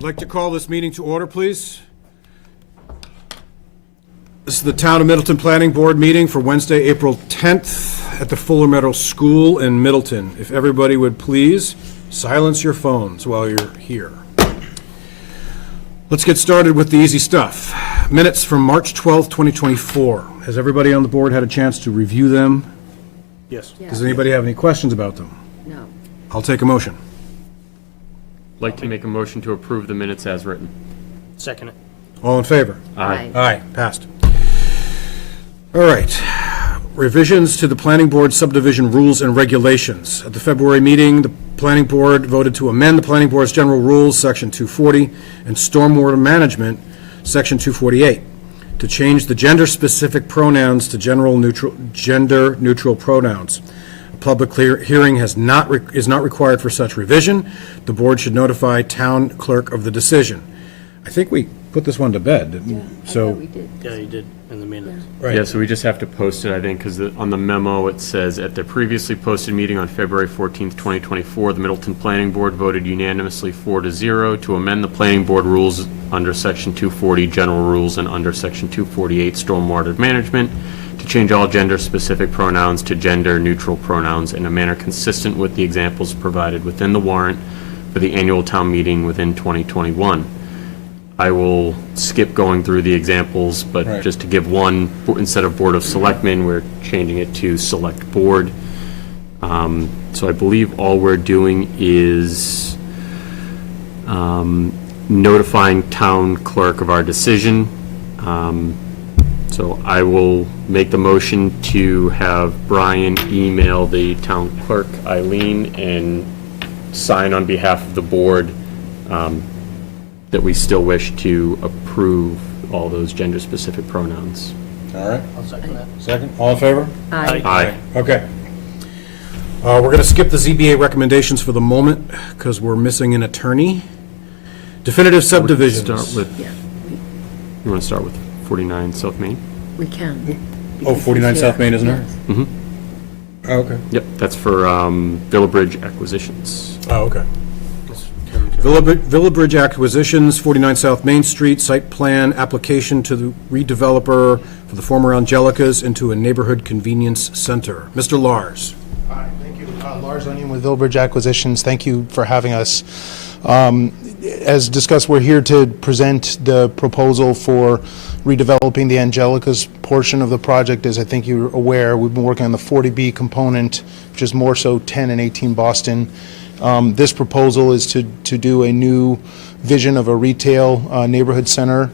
I'd like to call this meeting to order, please. This is the Town of Middleton Planning Board meeting for Wednesday, April 10th at the Fuller Meadow School in Middleton. If everybody would please silence your phones while you're here. Let's get started with the easy stuff. Minutes from March 12th, 2024. Has everybody on the board had a chance to review them? Yes. Does anybody have any questions about them? No. I'll take a motion. I'd like to make a motion to approve the minutes as written. Second it. All in favor? Aye. Aye, passed. All right. Revisions to the Planning Board subdivision rules and regulations. At the February meeting, the Planning Board voted to amend the Planning Board's general rules, Section 240, and stormwater management, Section 248, to change the gender-specific pronouns to gender-neutral pronouns. A public hearing is not required for such revision. The board should notify town clerk of the decision. I think we put this one to bed, didn't we? I So, thought we did. Yeah, you did in the minutes. right. Yeah, so we just have to post it, I think, because on the memo, it says, at the previously posted meeting on February 14th, 2024, the Middleton Planning Board voted unanimously 4-0 to amend the Planning Board rules under Section 240 General Rules and under Section 248 Stormwater Management to change all gender-specific pronouns to gender-neutral pronouns in a manner consistent with the examples provided within the warrant for the annual town meeting within 2021. I will skip going through the examples, but Right. just to give one, instead of Board of Selectmen, we're changing it to Select Board. So I believe all we're doing is notifying town clerk of our decision. So I will make the motion to have Brian email the town clerk, Eileen, and sign on behalf of the board that we still wish to approve all those gender-specific pronouns. All right. I'll second that. Second, all in favor? Aye. Aye. Okay. We're going to skip the ZBA recommendations for the moment because we're missing an attorney. Definitive subdivisions. Start with, Yeah, you want to start with 49 South Main? we can. Oh, 49 South Main, isn't there? Yes. Mm-hmm. Oh, okay. Yep, that's for Villabridge Acquisitions. Oh, okay. Villabridge Acquisitions, 49 South Main Street, site plan application to the redeveloper for the former Angelicas into a neighborhood convenience center. Mr. Lars. Hi, thank you. Lars Onion with Villabridge Acquisitions. Thank you for having us. As discussed, we're here to present the proposal for redeveloping the Angelicas portion of the project. As I think you're aware, we've been working on the 40B component, which is more so 10 and 18 Boston. This proposal is to do a new vision of a retail neighborhood center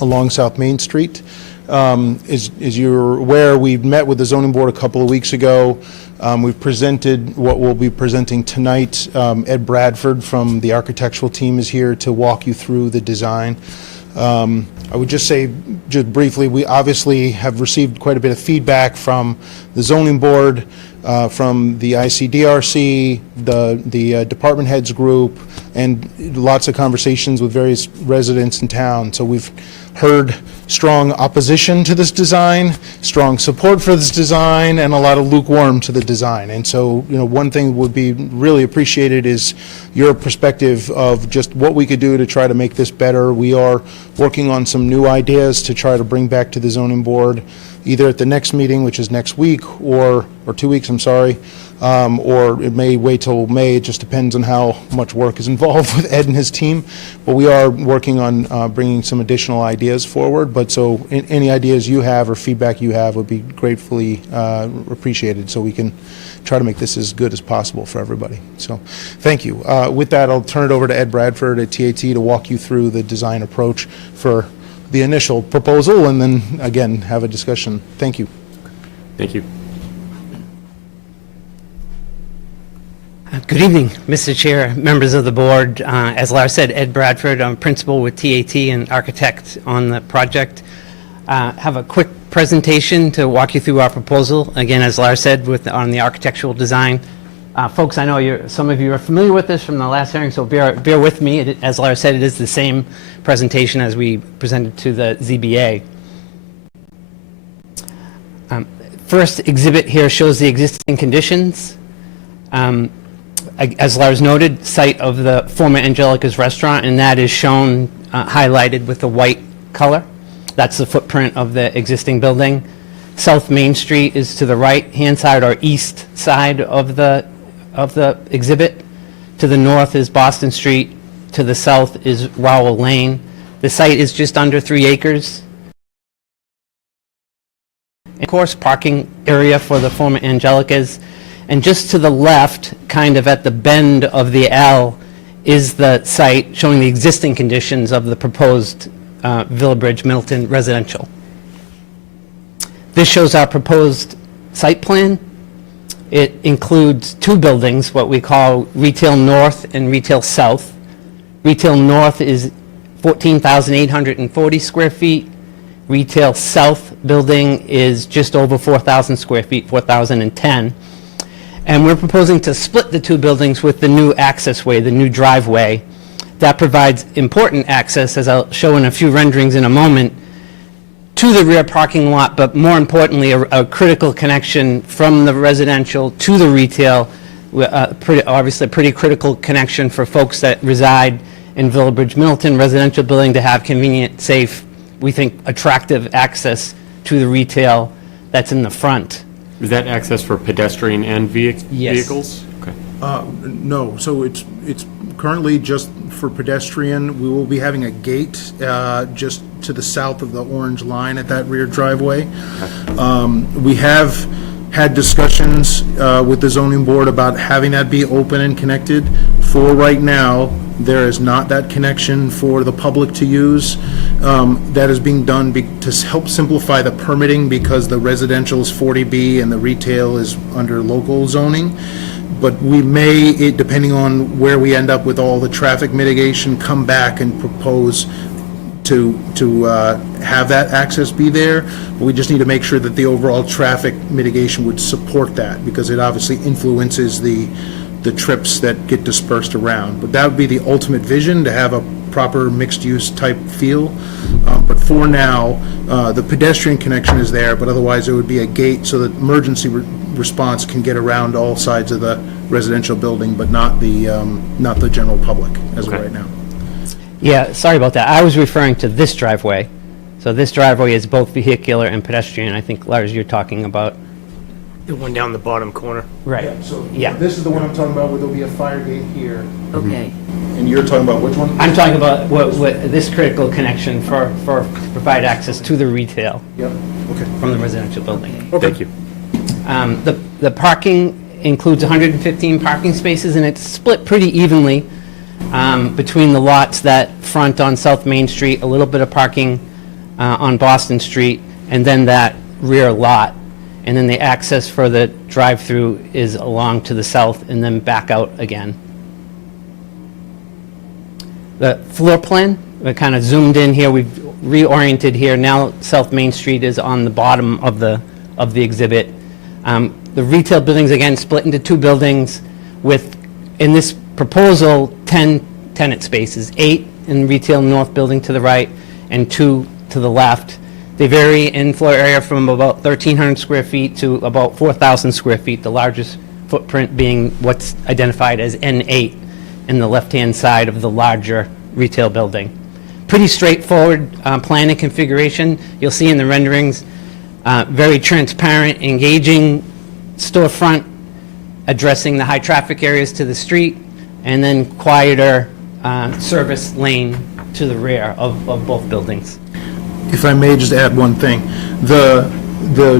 along South Main Street. As you're aware, we met with the zoning board a couple of weeks ago. We've presented what we'll be presenting tonight. Ed Bradford from the architectural team is here to walk you through the design. I would just say, just briefly, we obviously have received quite a bit of feedback from the zoning board, from the ICDRC, the department heads group, and lots of conversations with various residents in town. So we've heard strong opposition to this design, strong support for this design, and a lot of lukewarm to the design. And so, you know, one thing would be really appreciated is your perspective of just what we could do to try to make this better. We are working on some new ideas to try to bring back to the zoning board, either at the next meeting, which is next week, or 2 weeks, I'm sorry, or it may wait till May. It just depends on how much work is involved with Ed and his team. But we are working on bringing some additional ideas forward. But so any ideas you have or feedback you have would be gratefully appreciated, so we can try to make this as good as possible for everybody. So thank you. With that, I'll turn it over to Ed Bradford at TAT to walk you through the design approach for the initial proposal, and then again have a discussion. Thank you. Thank you. Good evening, Mr. Chair, members of the board. As Lars said, Ed Bradford, I'm principal with TAT and architect on the project. Have a quick presentation to walk you through our proposal. Again, as Lars said, on the architectural design. Folks, I know some of you are familiar with this from the last hearing, so bear with me. As Lars said, it is the same presentation as we presented to the ZBA. First exhibit here shows the existing conditions. as Lars noted, site of the former Angelica's restaurant, and that is shown highlighted with the white color. That's the footprint of the existing building. South Main Street is to the right-hand side or east side of the exhibit. To the north is Boston Street. To the south is Rowell Lane. The site is just under 3 acres. Of course, parking area for the former Angelica's. And just to the left, kind of at the bend of the L, is the site showing the existing conditions of the proposed Villabridge Middleton residential. This shows our proposed site plan. It includes 2 buildings, what we call Retail North and Retail South. Retail North is 14,840 square feet. Retail South building is just over 4,000 square feet, 4,010. And we're proposing to split the 2 buildings with the new accessway, the new driveway. That provides important access, as I'll show in a few renderings in a moment, to the rear parking lot, but more importantly, a critical connection from the residential to the retail, obviously a pretty critical connection for folks that reside in Villabridge Middleton residential building to have convenient, safe, we think attractive access to the retail that's in the front. Is that access for pedestrian and Yes. vehicles? Okay. No, so it's currently just for pedestrian. We will be having a gate just to the south of the orange line at that rear driveway. We have had discussions with the zoning board about having that be open and connected. For right now, there is not that connection for the public to use. That is being done to help simplify the permitting because the residential is 40B and the retail is under local zoning. But we may, depending on where we end up with all the traffic mitigation, come back and propose to have that access be there. We just need to make sure that the overall traffic mitigation would support that, because it obviously influences the trips that get dispersed around. But that would be the ultimate vision, to have a proper mixed-use type feel. But for now, the pedestrian connection is there, but otherwise it would be a gate so that emergency response can get around all sides of the residential building, but not the general public as of Okay. right now. Yeah, sorry about that. I was referring to this driveway. So this driveway is both vehicular and pedestrian. I think, Lars, you're talking about. The one down the bottom corner. Right. So Yeah. this is the one I'm talking about, where there'll be a fire gate here. Okay. And you're talking about which one? I'm talking about what this critical connection for to provide access to the retail Yep, okay. from the residential building. Thank you. The parking includes 115 parking spaces, and it's split pretty evenly between the lots that front on South Main Street, a little bit of parking on Boston Street, and then that rear lot. And then the access for the drive-through is along to the south and then back out again. The floor plan, we kind of zoomed in here, we've reoriented here. Now South Main Street is on the bottom of the exhibit. The retail buildings, again, split into 2 buildings with, in this proposal, 10 tenant spaces, 8 in retail north building to the right and 2 to the left. They vary in floor area from about 1,300 square feet to about 4,000 square feet, the largest footprint being what's identified as N8 in the left-hand side of the larger retail building. Pretty straightforward plan and configuration. You'll see in the renderings, very transparent, engaging storefront, addressing the high traffic areas to the street, and then quieter service lane to the rear of both buildings. If I may just add one thing, the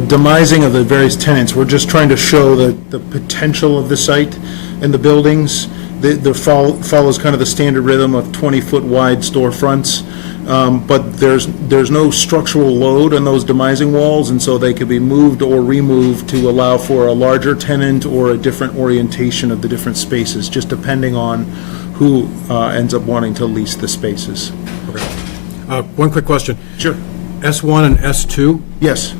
demising of the various tenants, we're just trying to show the potential of the site and the buildings. The follows kind of the standard rhythm of 20-foot wide storefronts, but there's no structural load on those demising walls, and so they could be moved or removed to allow for a larger tenant or a different orientation of the different spaces, just depending on who ends up wanting to lease the spaces. One quick question. Sure. S1 and S2, Yes,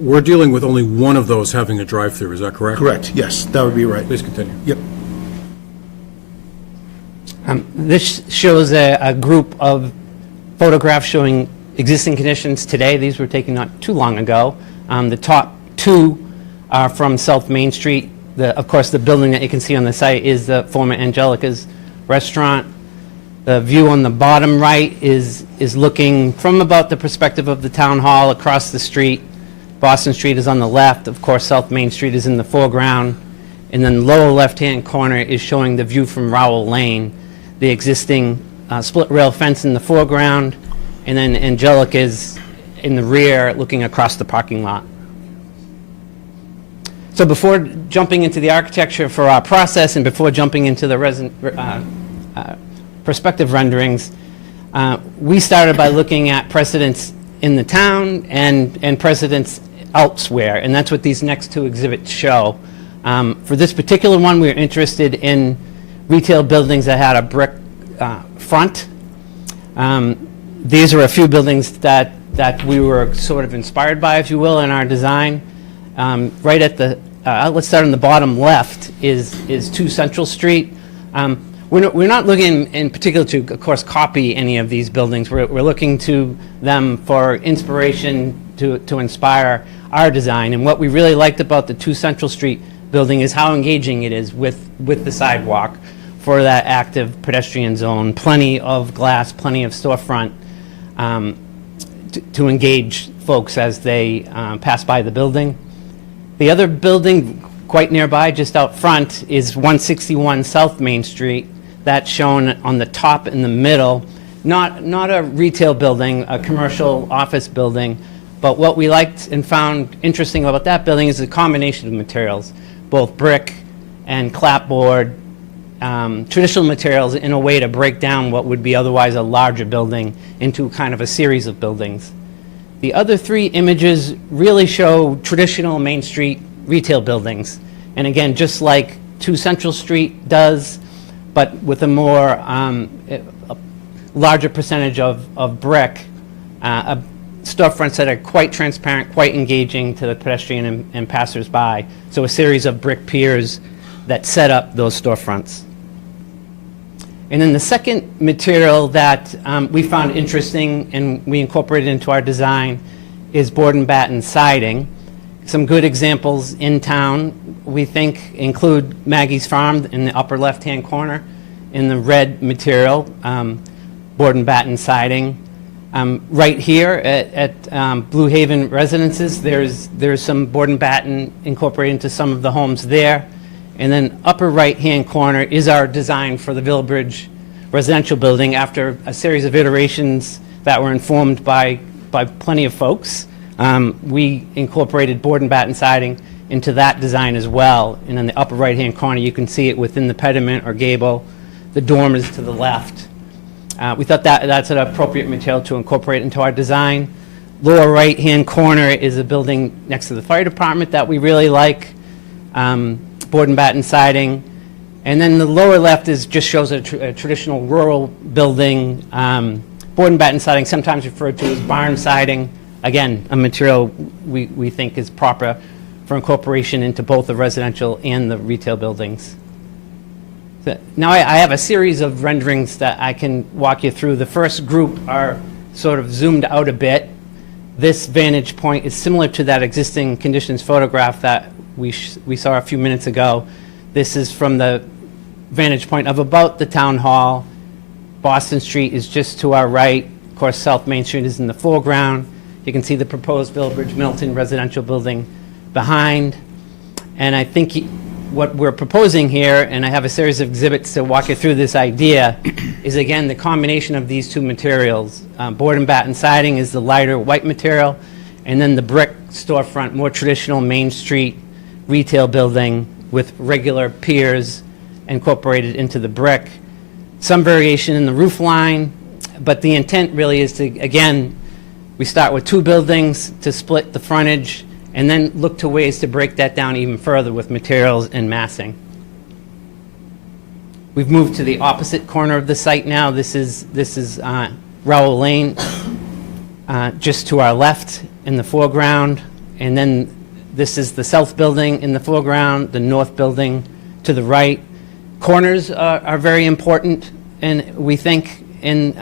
we're dealing with only one of those having a drive-through, is that correct? correct, yes, that would be right. Please continue. Yep. This shows a group of photographs showing existing conditions today. These were taken not too long ago. The top 2 are from South Main Street Of course, the building that you can see on the site is the former Angelica's restaurant. The view on the bottom right is looking from about the perspective of the town hall across the street. Boston Street is on the left. Of course, South Main Street is in the foreground. And then lower left-hand corner is showing the view from Rowell Lane, the existing split rail fence in the foreground, and then Angelica's in the rear looking across the parking lot. So before jumping into the architecture for our process and before jumping into the perspective renderings, we started by looking at precedents in the town and precedents elsewhere, and that's what these next two exhibits show. For this particular one, we were interested in retail buildings that had a brick front. These are a few buildings that we were sort of inspired by, if you will, in our design. Right at the, let's start on the bottom left, is 2 Central Street. We're not looking in particular to, of course, copy any of these buildings. We're looking to them for inspiration to inspire our design. And what we really liked about the 2 Central Street building is how engaging it is with the sidewalk for that active pedestrian zone. Plenty of glass, plenty of storefront to engage folks as they pass by the building. The other building quite nearby, just out front, is 161 South Main Street. That's shown on the top in the middle. Not a retail building, a commercial office building, but what we liked and found interesting about that building is the combination of materials, both brick and clapboard, traditional materials in a way to break down what would be otherwise a larger building into kind of a series of buildings. The other 3 images really show traditional Main Street retail buildings. And again, just like 2 Central Street does, but with a more a larger percentage of brick, storefronts that are quite transparent, quite engaging to the pedestrian and passersby. So a series of brick piers that set up those storefronts. And then the second material that we found interesting and we incorporated into our design is board and batten siding. Some good examples in town, we think, include Maggie's Farm in the upper left-hand corner in the red material, board and batten siding. Right here at Blue Haven Residences, there's some board and batten incorporated into some of the homes there. And then upper right-hand corner is our design for the Villabridge residential building after a series of iterations that were informed by plenty of folks. We incorporated board and batten siding into that design as well. And in the upper right-hand corner, you can see it within the pediment or gable. The dorm is to the left. We thought that's an appropriate material to incorporate into our design. Lower right-hand corner is a building next to the fire department that we really like. Board and batten siding. And then the lower left just shows a traditional rural building. Board and batten siding, sometimes referred to as barn siding. Again, a material we think is proper for incorporation into both the residential and the retail buildings. Now I have a series of renderings that I can walk you through. The first group are sort of zoomed out a bit. This vantage point is similar to that existing conditions photograph that we saw a few minutes ago. This is from the vantage point of about the town hall. Boston Street is just to our right. Of course, South Main Street is in the foreground. You can see the proposed Villabridge Middleton residential building behind. And I think what we're proposing here, and I have a series of exhibits to walk you through this idea, is again the combination of these 2 materials. Board and batten siding is the lighter white material, and then the brick storefront, more traditional Main Street retail building with regular piers incorporated into the brick. Some variation in the roof line, but the intent really is to, again, we start with 2 buildings to split the frontage and then look to ways to break that down even further with materials and massing. We've moved to the opposite corner of the site now. This is Rowell Lane, just to our left in the foreground. And then this is the south building in the foreground, the north building to the right. Corners are very important, and we think in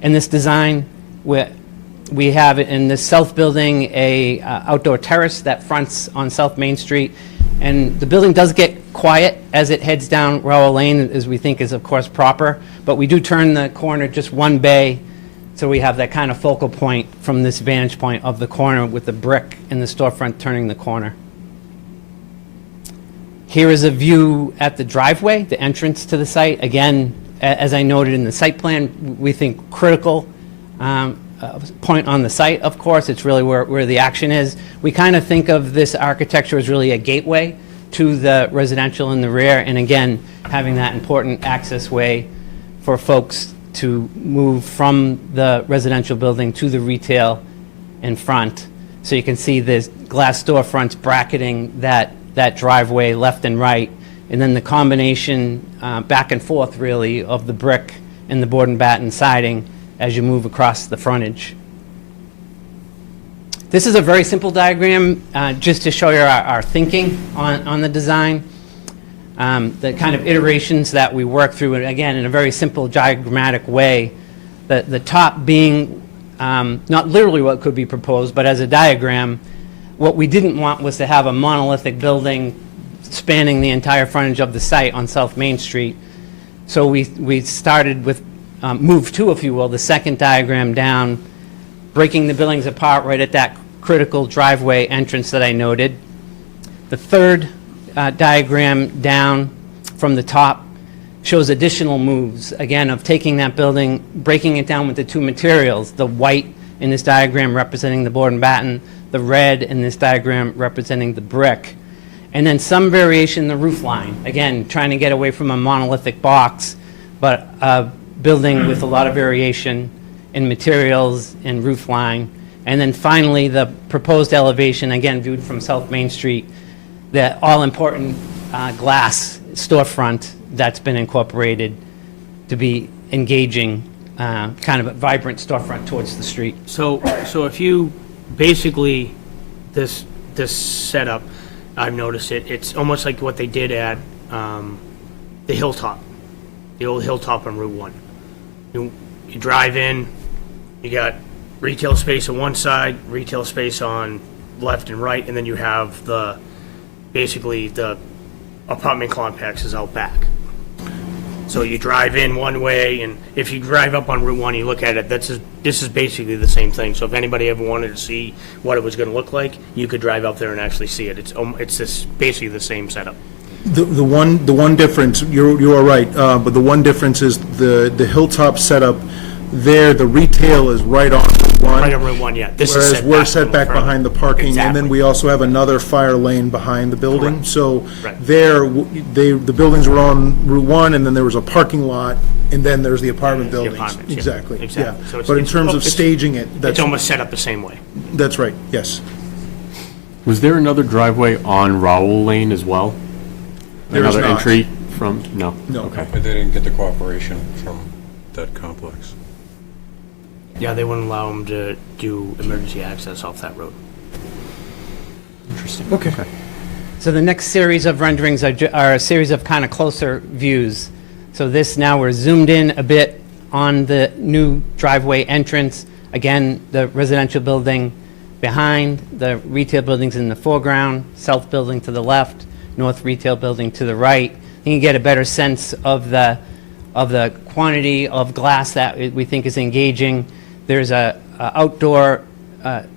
this design, we have in the south building a outdoor terrace that fronts on South Main Street, And the building does get quiet as it heads down Rowell Lane, as we think is, of course, proper. But we do turn the corner just one bay, so we have that kind of focal point from this vantage point of the corner with the brick and the storefront turning the corner. Here is a view at the driveway, the entrance to the site. Again, as I noted in the site plan, we think critical point on the site, of course. It's really where the action is. We kind of think of this architecture as really a gateway to the residential in the rear, and again, having that important access way for folks to move from the residential building to the retail in front. So you can see there's glass storefronts bracketing that driveway left and right, and then the combination back and forth, really, of the brick and the board and batten siding as you move across the frontage. This is a very simple diagram, just to show you our thinking on the design. The kind of iterations that we work through, and again, in a very simple diagrammatic way. The top being not literally what could be proposed, but as a diagram, what we didn't want was to have a monolithic building spanning the entire frontage of the site on South Main Street. So we started with move two, if you will, the second diagram down, breaking the buildings apart right at that critical driveway entrance that I noted. The third diagram down from the top shows additional moves, again, of taking that building, breaking it down with the two materials, the white in this diagram representing the board and batten, the red in this diagram representing the brick, and then some variation in the roof line. Again, trying to get away from a monolithic box, but a building with a lot of variation in materials and roof line. And then finally, the proposed elevation, again, viewed from South Main Street, the all-important glass storefront that's been incorporated to be engaging, kind of a vibrant storefront towards the street. So if you, basically, this setup, I've noticed it's almost like what they did at the Hilltop, the old Hilltop on Route 1. You drive in, you got retail space on one side, retail space on left and right, and then you have basically the apartment complexes out back. So you drive in one way, and if you drive up on Route 1, you look at it, this is basically the same thing. So if anybody ever wanted to see what it was going to look like, you could drive up there and actually see it. It's just basically the same setup. The one difference, you are right, but the one difference is the Hilltop setup there, the retail is right on Route 1. Right on Route 1, yeah. This is Whereas set we're back set back from the behind the front. parking, and then Exactly. we also have another fire lane behind the building. Correct. So Right. there, the buildings were on Route 1, and then there was a parking lot, and then there's the apartment The buildings. apartments, yeah. Exactly, yeah. Exactly. So But in terms of it's- staging it, It's that's, almost set up the same way. that's right, yes. Was there another driveway on Rowell Lane as well? There is Another not. entry from, no? No. Okay. But they didn't get the cooperation from that complex. Yeah, they wouldn't allow them to do emergency access off that road. Interesting. Okay. So the next series of renderings are a series of kind of closer views. So this, now we're zoomed in a bit on the new driveway entrance. Again, the residential building behind, the retail buildings in the foreground, south building to the left, north retail building to the right. You can get a better sense of the quantity of glass that we think is engaging. There's a outdoor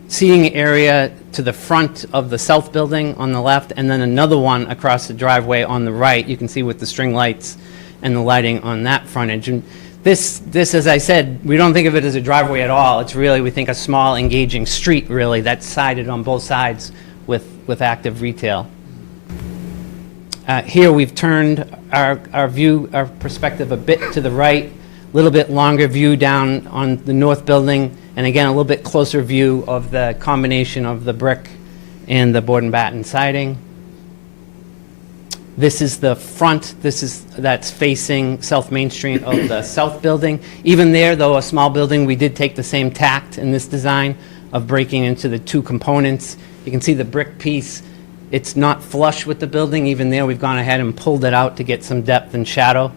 seating area to the front of the south building on the left, and then another one across the driveway on the right. You can see with the string lights and the lighting on that frontage. And this, as I said, we don't think of it as a driveway at all. It's really, we think, a small engaging street, really, that's sided on both sides with active retail. Here we've turned our view, our perspective a bit to the right, a little bit longer view down on the north building, and again, a little bit closer view of the combination of the brick and the board and batten siding. This is the front, that's facing South Main Street of the south building. Even there, though a small building, we did take the same tact in this design of breaking into the two components. You can see the brick piece. It's not flush with the building. Even there, we've gone ahead and pulled it out to get some depth and shadow.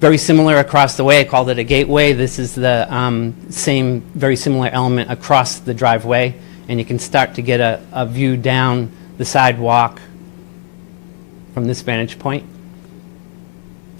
Very similar across the way. I called it a gateway. This is the same, very similar element across the driveway. and you can start to get a view down the sidewalk from this vantage point.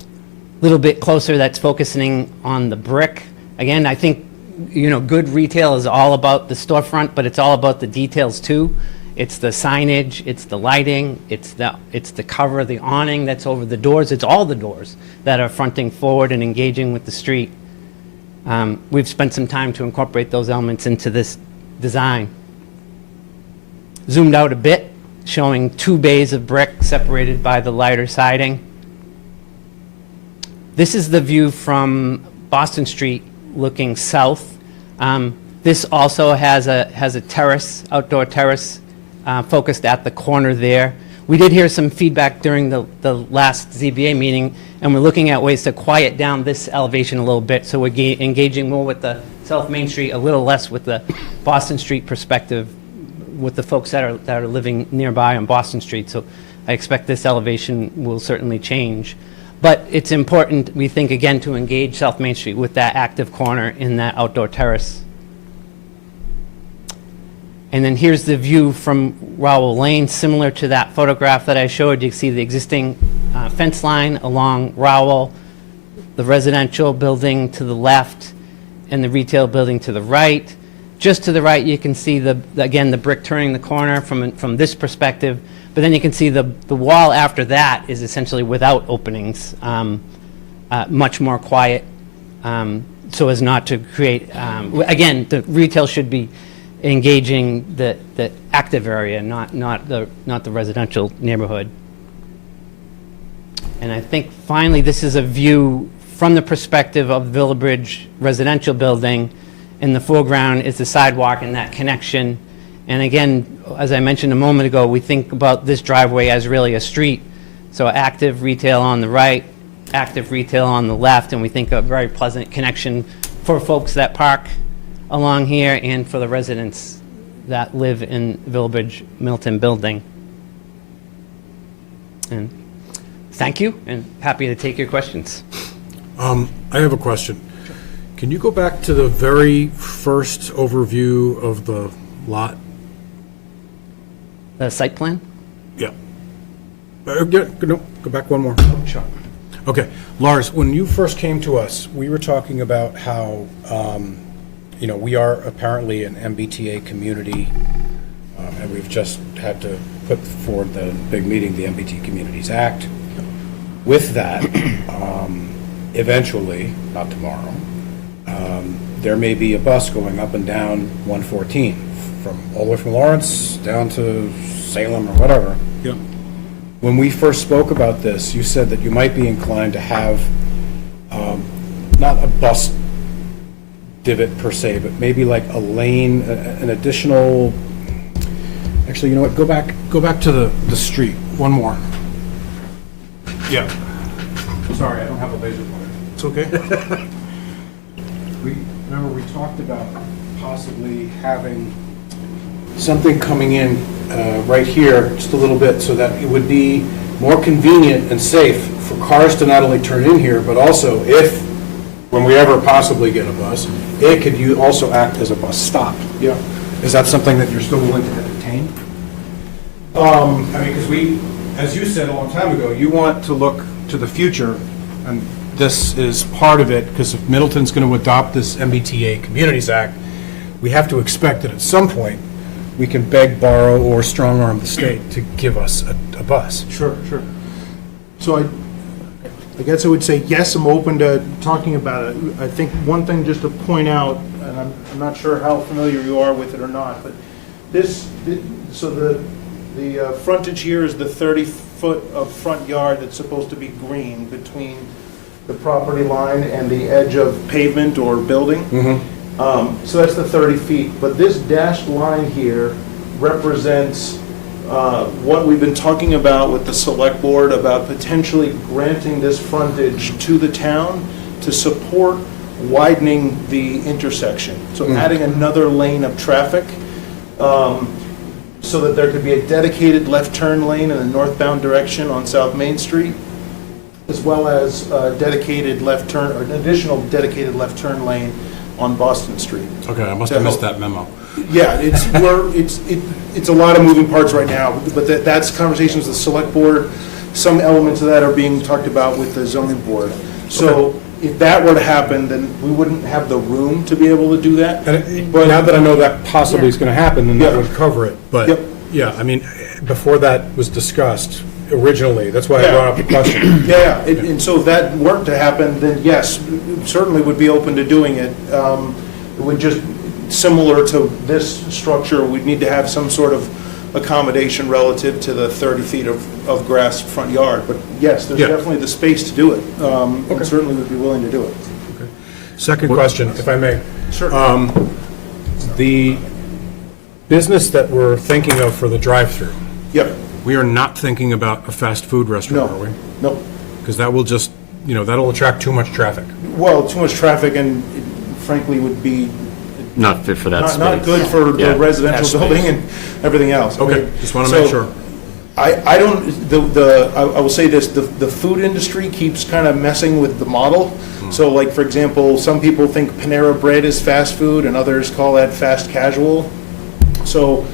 A little bit closer, that's focusing on the brick. Again, I think, you know, good retail is all about the storefront, but it's all about the details too. It's the signage, it's the lighting, it's the cover, the awning that's over the doors. It's all the doors that are fronting forward and engaging with the street. We've spent some time to incorporate those elements into this design. Zoomed out a bit, showing 2 bays of brick separated by the lighter siding. This is the view from Boston Street looking south. This also has a terrace, outdoor terrace, focused at the corner there. We did hear some feedback during the last ZBA meeting, and we're looking at ways to quiet down this elevation a little bit, so we're engaging more with the South Main Street, a little less with the Boston Street perspective, with the folks that are living nearby on Boston Street. So I expect this elevation will certainly change. But it's important, we think, again, to engage South Main Street with that active corner in that outdoor terrace. And then here's the view from Rowell Lane, similar to that photograph that I showed. You can see the existing fence line along Rowell, the residential building to the left, and the retail building to the right. Just to the right, you can see, again, the brick turning the corner from this perspective. But then you can see the wall after that is essentially without openings, much more quiet, so as not to create, again, the retail should be engaging the active area, not the residential neighborhood. And I think finally this is a view from the perspective of Villabridge residential building. In the foreground is the sidewalk and that connection. And again, as I mentioned a moment ago, we think about this driveway as really a street. So active retail on the right, active retail on the left, and we think a very pleasant connection for folks that park along here and for the residents that live in Villabridge Middleton building. And thank you, and happy to take your questions. I have a question. Can you go back to the very first overview of the lot? The site plan? Yeah. No, go back one more. Sure. Okay. Lars, when you first came to us, we were talking about how, we are apparently an MBTA community, and we've just had to put forward the big meeting, the MBTA Communities Act. With that, eventually, not tomorrow, there may be a bus going up and down 114 from all the way from Lawrence down to Salem or whatever. Yeah. When we first spoke about this, you said that you might be inclined to have not a bus divot per se, but maybe like a lane, an additional. Actually, you know what? Go back to the street. One more. Yeah. Sorry, I don't have a laser pointer. It's okay. Remember we talked about possibly having something coming in right here just a little bit so that it would be more convenient and safe for cars to not only turn in here, but also if, when we ever possibly get a bus, it could also act as a bus stop. Yeah. Is that something that you're still willing to entertain? Because as you said a long time ago, you want to look to the future, and this is part of it, because if Middleton's going to adopt this MBTA Communities Act, we have to expect that at some point, we can beg, borrow, or strong-arm the state to give us a bus. Sure. So I guess I would say, yes, I'm open to talking about it. I think one thing just to point out, and I'm not sure how familiar you are with it or not, but so the frontage here is the 30-foot of front yard that's supposed to be green between the property line and the edge of pavement or building. Mm-hmm. So that's the 30 feet. But this dashed line here represents what we've been talking about with the select board about potentially granting this frontage to the town to support widening the intersection. So adding another lane of traffic so that there could be a dedicated left turn lane in the northbound direction on South Main Street, as well as a dedicated left turn, or an additional dedicated left turn lane on Boston Street. Okay, I must have missed that memo. Yeah, it's a lot of moving parts right now, but that's conversations with the select board. Some elements of that are being talked about with the zoning board. So if that were to happen, then we wouldn't have the room to be able to do that. But now that I know that possibly is going to happen, then that Yeah. would cover it. But, Yep. yeah, I mean, before that was discussed originally, that's why I brought up the question. Yeah, and so if that weren't to happen, then yes, certainly would be open to doing it. It would just, similar to this structure, we'd need to have some sort of accommodation relative to the 30 feet of grass front yard. But yes, there's Yeah. definitely the space to do it, and certainly would be willing to do it. Second question, if I may. Sure. The business that we're thinking of for the drive-through, Yep, we are not thinking about a fast food restaurant, are we? no. Because that will just, that'll attract too much traffic. Well, too much traffic and frankly would be Not fit for that space. not good for Yeah. the residential That space. building and everything else. I Okay, mean, just want to make so- sure. I don't, I will say this, the food industry keeps kind of messing with the model. So like, for example, some people think Panera Bread is fast food and others call that fast casual. So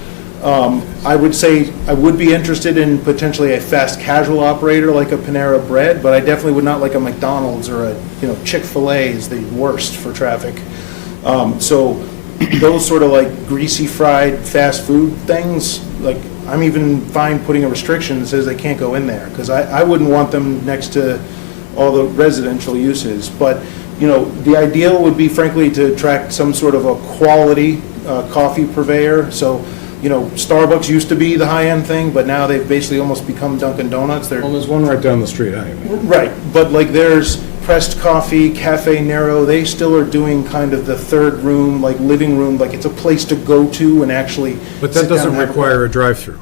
I would say I would be interested in potentially a fast casual operator like a Panera Bread, but I definitely would not like a McDonald's or a, Chick-fil-A is the worst for traffic. So those sort of like greasy fried fast food things, like I'm even fine putting a restriction that says they can't go in there, because I wouldn't want them next to all the residential uses. But, the ideal would be frankly to attract some sort of a quality coffee purveyor. So, Starbucks used to be the high-end thing, but now they've basically almost become Dunkin' Donuts. They're Well, there's one right down the street anyway. Right, but like there's Pressed Coffee, Cafe Nero, they still are doing kind of the third room, like living room, like it's a place to go to and actually. But sit that down doesn't and have require a drive-through.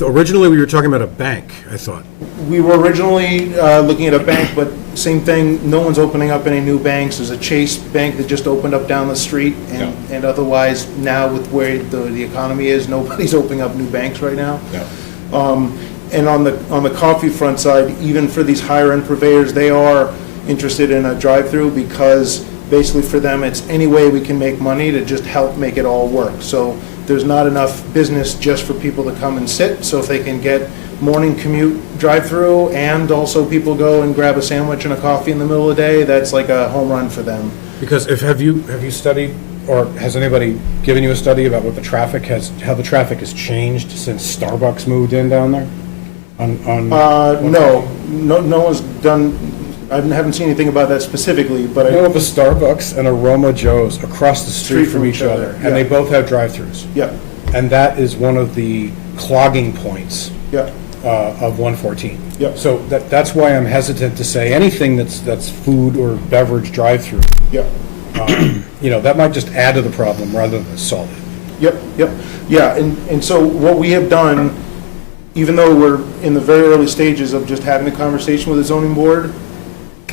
Originally, we were talking about a bank, I thought. We were originally looking at a bank, but same thing, no one's opening up any new banks. There's a Chase Bank that just opened up down the street, and otherwise now with where the economy is, nobody's opening up new banks right now. And on the coffee front side, even for these higher end purveyors, they are interested in a drive-through because basically for them, it's any way we can make money to just help make it all work. So there's not enough business just for people to come and sit. So if they can get morning commute drive-through and also people go and grab a sandwich and a coffee in the middle of the day, that's like a home run for them. Because have you studied, or has anybody given you a study about what how the traffic has changed since Starbucks moved in down there? No one's done, I haven't seen anything about that specifically, but I know I, of a Starbucks and a Roma Joe's across the street from each other, and they yeah. both have drive-throughs. yeah, And that is one of the clogging points yeah, of 114. Yep. So that's why I'm hesitant to say anything that's food or beverage drive-through. yeah. That might just add to the problem rather than solve it. Yep. Yeah, and so what we have done, even though we're in the very early stages of just having a conversation with the zoning board,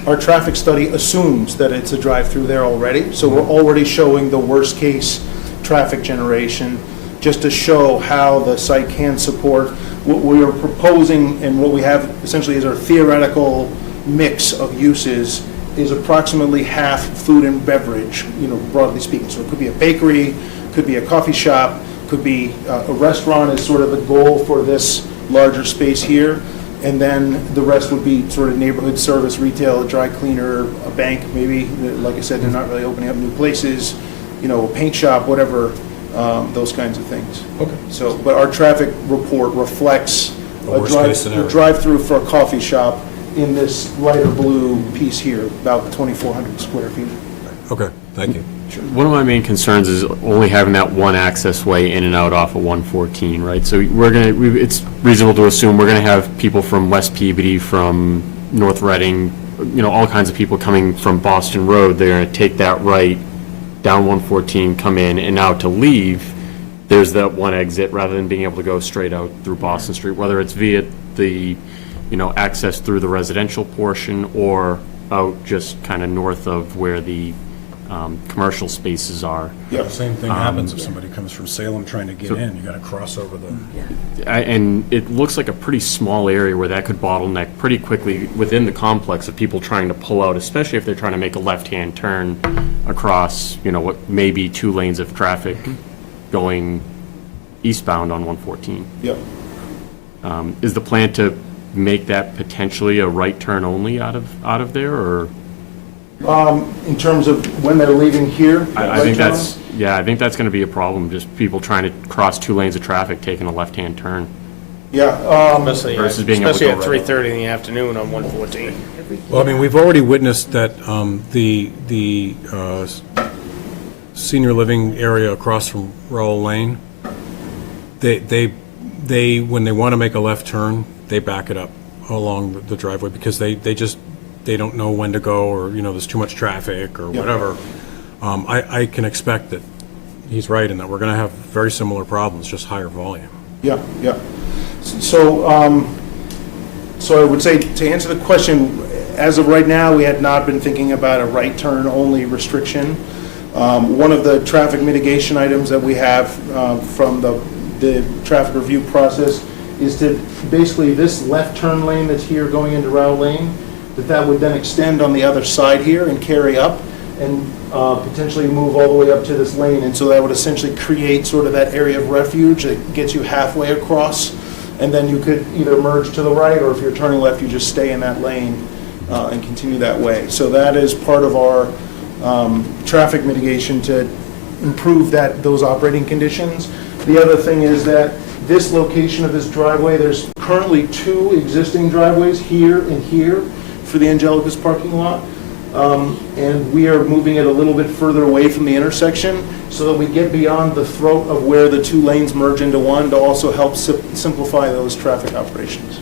our traffic study assumes that it's a drive-through there already. So we're already showing the worst-case traffic generation, just to show how the site can support what we are proposing, and what we have essentially is our theoretical mix of uses is approximately half food and beverage, broadly speaking. So it could be a bakery, could be a coffee shop, could be a restaurant is sort of the goal for this larger space here. And then the rest would be sort of neighborhood service, retail, a dry cleaner, a bank, maybe. Like I said, they're not really opening up new places, a paint shop, whatever, those kinds of things. Okay. So, but our traffic report reflects A worst-case scenario. a drive-through for a coffee shop in this lighter blue piece here, about 2,400 square feet. Okay, thank you. One of my main concerns is only having that one access way in and out off of 114, right? So it's reasonable to assume we're gonna have people from West Peabody, from North Reading, all kinds of people coming from Boston Road. They're gonna take that right down 114, come in, and now to leave, there's that one exit rather than being able to go straight out through Boston Street, whether it's via the, access through the residential portion or out just kind of north of where the commercial spaces are. Yeah, the same thing happens if somebody comes from Salem trying to get in. You got to cross over the... And it looks like a pretty small area where that could bottleneck pretty quickly within the complex of people trying to pull out, especially if they're trying to make a left-hand turn across, what may be 2 lanes of traffic going eastbound on 114. Yep. Is the plan to make that potentially a right turn only out of there, or? In terms of when they're leaving here? I think that's, yeah, I think that's going to be a problem, just people trying to cross 2 lanes of traffic, taking a left-hand turn. Yeah, Versus being able to Especially go at right 3:30 in the afternoon on 114. Well, I mean, we've already witnessed that the senior living area across from Rowell Lane, they when they want to make a left turn, they back it up along the driveway because they don't know when to go, or, you know, there's too much traffic or whatever. I can expect that he's right in that we're going to have very similar problems, just higher volume. yeah, yeah. So, so I would say, to answer the question, as of right now, we had not been thinking about a right turn only restriction. One of the traffic mitigation items that we have from the traffic review process is to basically this left turn lane that's here going into Rowell Lane, that would then extend on the other side here and carry up and potentially move all the way up to this lane. And so that would essentially create sort of that area of refuge that gets you halfway across. And then you could either merge to the right, or if you're turning left, you just stay in that lane and continue that way. So that is part of our traffic mitigation to improve those operating conditions. The other thing is that this location of this driveway, there's currently 2 existing driveways here and here for the Angelicus parking lot. And we are moving it a little bit further away from the intersection so that we get beyond the throat of where the 2 lanes merge into one, to also help simplify those traffic operations.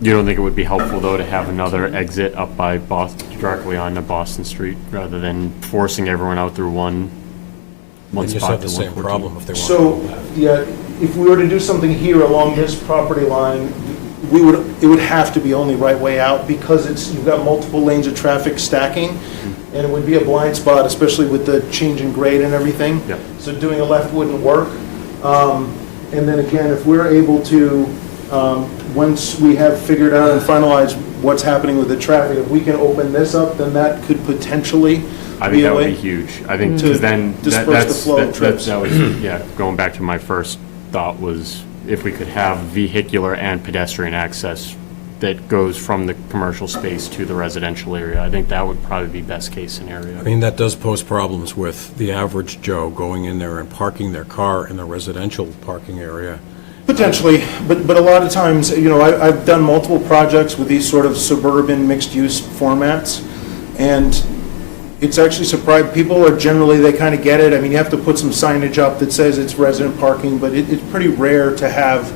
You don't think it would be helpful, though, to have another exit up by Boston, directly onto Boston Street, rather than forcing everyone out through one They just spot have to the same 114? problem if they want. So, yeah, if we were to do something here along this property line, it would have to be only right way out, because you've got multiple lanes of traffic stacking, and it would be a blind spot, especially with the change in grade and everything. Yep. So doing a left wouldn't work. And then again, if we're able to, once we have figured out and finalized what's happening with the traffic, if we can open this up, then that could potentially I think be a that would way. be huge. I think, to because then, disperse the that's, flow of that trips. was, yeah, going back to my first thought was, if we could have vehicular and pedestrian access that goes from the commercial space to the residential area, I think that would probably be best case scenario. I mean, that does pose problems with the average Joe going in there and parking their car in the residential parking area. Potentially, but a lot of times, you know, I've done multiple projects with these sort of suburban mixed-use formats, and it's actually surprised, people are generally, they kind of get it. I mean, you have to put some signage up that says it's resident parking, but it's pretty rare to have,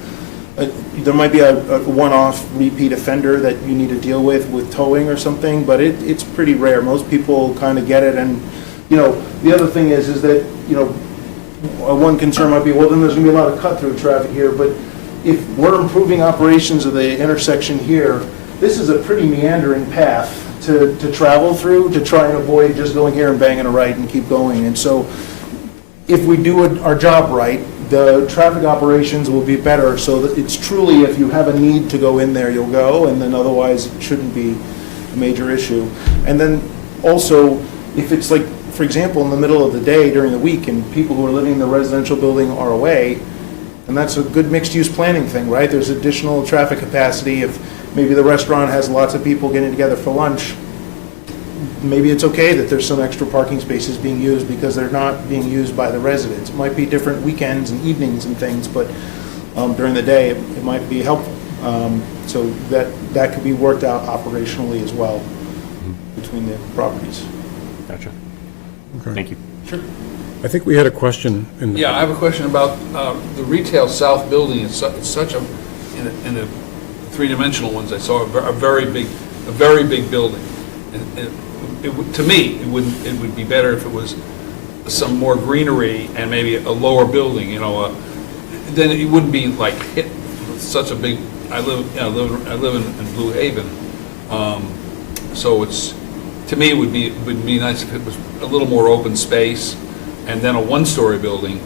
there might be a one-off repeat offender that you need to deal with towing or something, but it's pretty rare. Most people kind of get it, and, you know, the other thing is that, you know, one concern might be, well, then there's going to be a lot of cut-through traffic here, but if we're improving operations of the intersection here, this is a pretty meandering path to travel through, to try and avoid just going here and banging a right and keep going. And so if we do our job right, the traffic operations will be better, so that it's truly, if you have a need to go in there, you'll go, and then otherwise it shouldn't be a major issue. And then also, if it's like, for example, in the middle of the day during the week, and people who are living in the residential building are away, and that's a good mixed-use planning thing, right? There's additional traffic capacity. If maybe the restaurant has lots of people getting together for lunch, maybe it's okay that there's some extra parking spaces being used because they're not being used by the residents. It might be different weekends and evenings and things, but during the day, it might be helpful. So that could be worked out operationally as well between the properties. Gotcha. Okay. Thank you. Sure. I think we had a question in the... Yeah, I have a question about the retail south building. It's such a, in the three-dimensional ones I saw, a very big building. To me, it would be better if it was some more greenery and maybe a lower building, you know, then it wouldn't be like hit with such a big, I live in Blue Haven, so it's, to me, it would be nice if it was a little more open space, and then a one-story building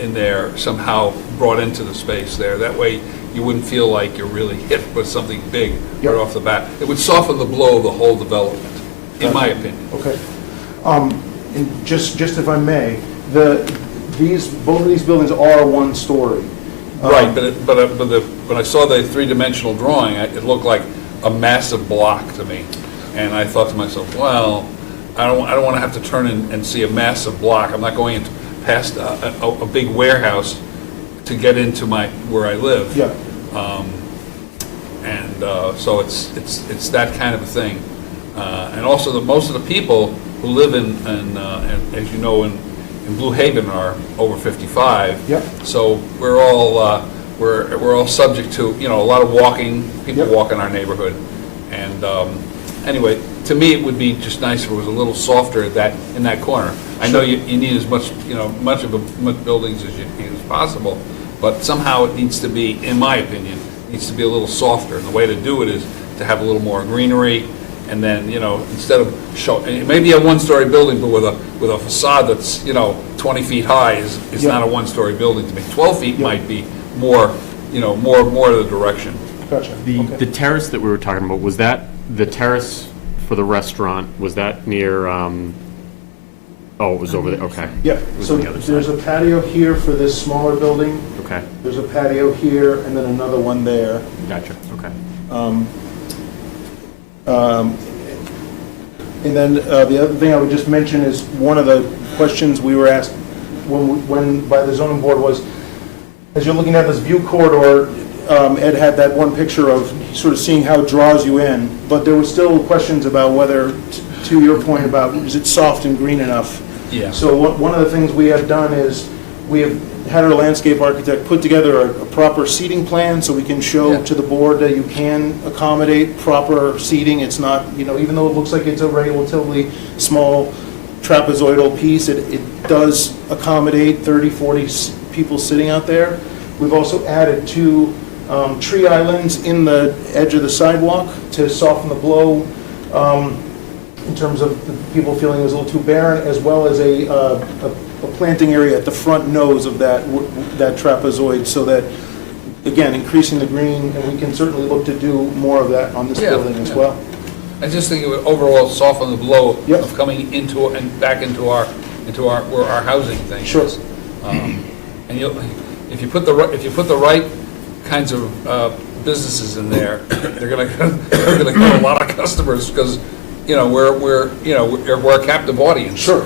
in there somehow brought into the space there. That way, you wouldn't feel like you're really hit with something big right off the bat. It would soften the blow of the whole development, in my opinion. Okay. And just if I may, the both of these buildings are one-story. Right, when I saw the three-dimensional drawing, it looked like a massive block to me. And I thought to myself, well, I don't want to have to turn in and see a massive block. I'm not going past a big warehouse to get into where I live. Yeah. So it's that kind of a thing. And also, most of the people who live in as you know, in Blue Haven are over 55. Yep. So we're all subject to, a lot of walking. People Yep. walk in our neighborhood. And anyway, to me, it would be just nice if it was a little softer in that corner. I know you need as much, much buildings as possible, but somehow it needs to be, in my opinion, needs to be a little softer. And the way to do it is to have a little more greenery, and then, instead of maybe a one-story building, but with a facade that's, 20 feet high is Yeah. not a one-story building to me. 12 feet might be more, more to the direction. Gotcha. The terrace that we were talking about, was that the terrace for the restaurant, was that near, it was over there, okay. Yeah, It was so on the other there's side. a patio here for this smaller building. Okay, There's a patio here, and then another one there. gotcha, okay. And then the other thing I would just mention is one of the questions we were asked when by the zoning board was, as you're looking at this view corridor, Ed had that one picture of sort of seeing how it draws you in, but there were still questions about whether, to your point about, is it soft and green enough? Yeah. So one of the things we have done is, we have had our landscape architect put together a proper seating plan, so we can show Yeah. to the board that you can accommodate proper seating. It's not, even though it looks like it's a relatively small trapezoidal piece, it does accommodate 30, 40 people sitting out there. We've also added 2 tree islands in the edge of the sidewalk to soften the blow, in terms of the people feeling it was a little too barren, as well as a planting area at the front nose of that trapezoid, so that, again, increasing the green, and we can certainly look to do more of that on this Yeah, building as yeah. well. I just think it would overall soften the blow Yep. of coming into and back into our where our housing thing Sure. is. And if you put the right kinds of businesses in there, they're gonna get a lot of customers, because we're a captive audience. Sure,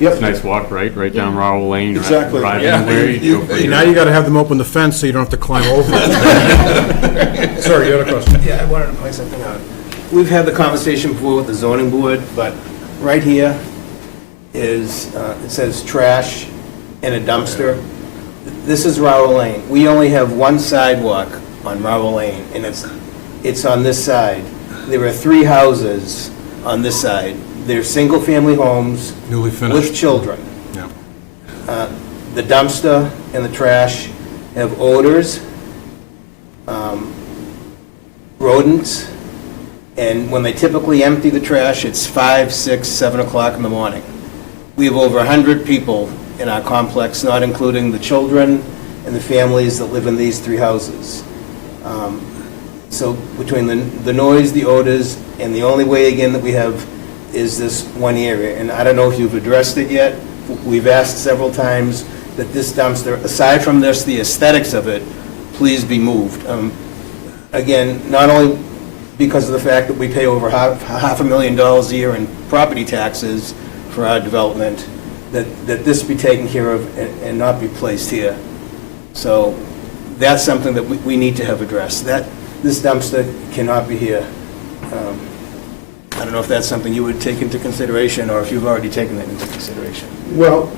yep. Nice walk, right down Rowell Lane. right? Exactly. Drive Yeah. anywhere, you go for your- Now you gotta have them open the fence so you don't have to climb over it. Sorry, you had a question? Yeah, I wanted to point something out. We've had the conversation before with the zoning board, but right here is, it says trash and a dumpster. This is Rowell Lane. We only have one sidewalk on Rowell Lane, and it's on this side. There are 3 houses on this side. They're single-family homes Newly with finished. children. Yeah. The dumpster and the trash have odors, rodents, and when they typically empty the trash, it's 5, 6, 7 o'clock in the morning. We have over 100 people in our complex, not including the children and the families that live in these 3 houses. So between the noise, the odors, and the only way, again, that we have is this one area. And I don't know if you've addressed it yet. We've asked several times that this dumpster, aside from this, the aesthetics of it, please be moved. Again, not only because of the fact that we pay over $500,000 a year in property taxes for our development, that this be taken care of and not be placed here. So that's something that we need to have addressed. This dumpster cannot be here. I don't know if that's something you would take into consideration, or if you've already taken that into consideration. Well,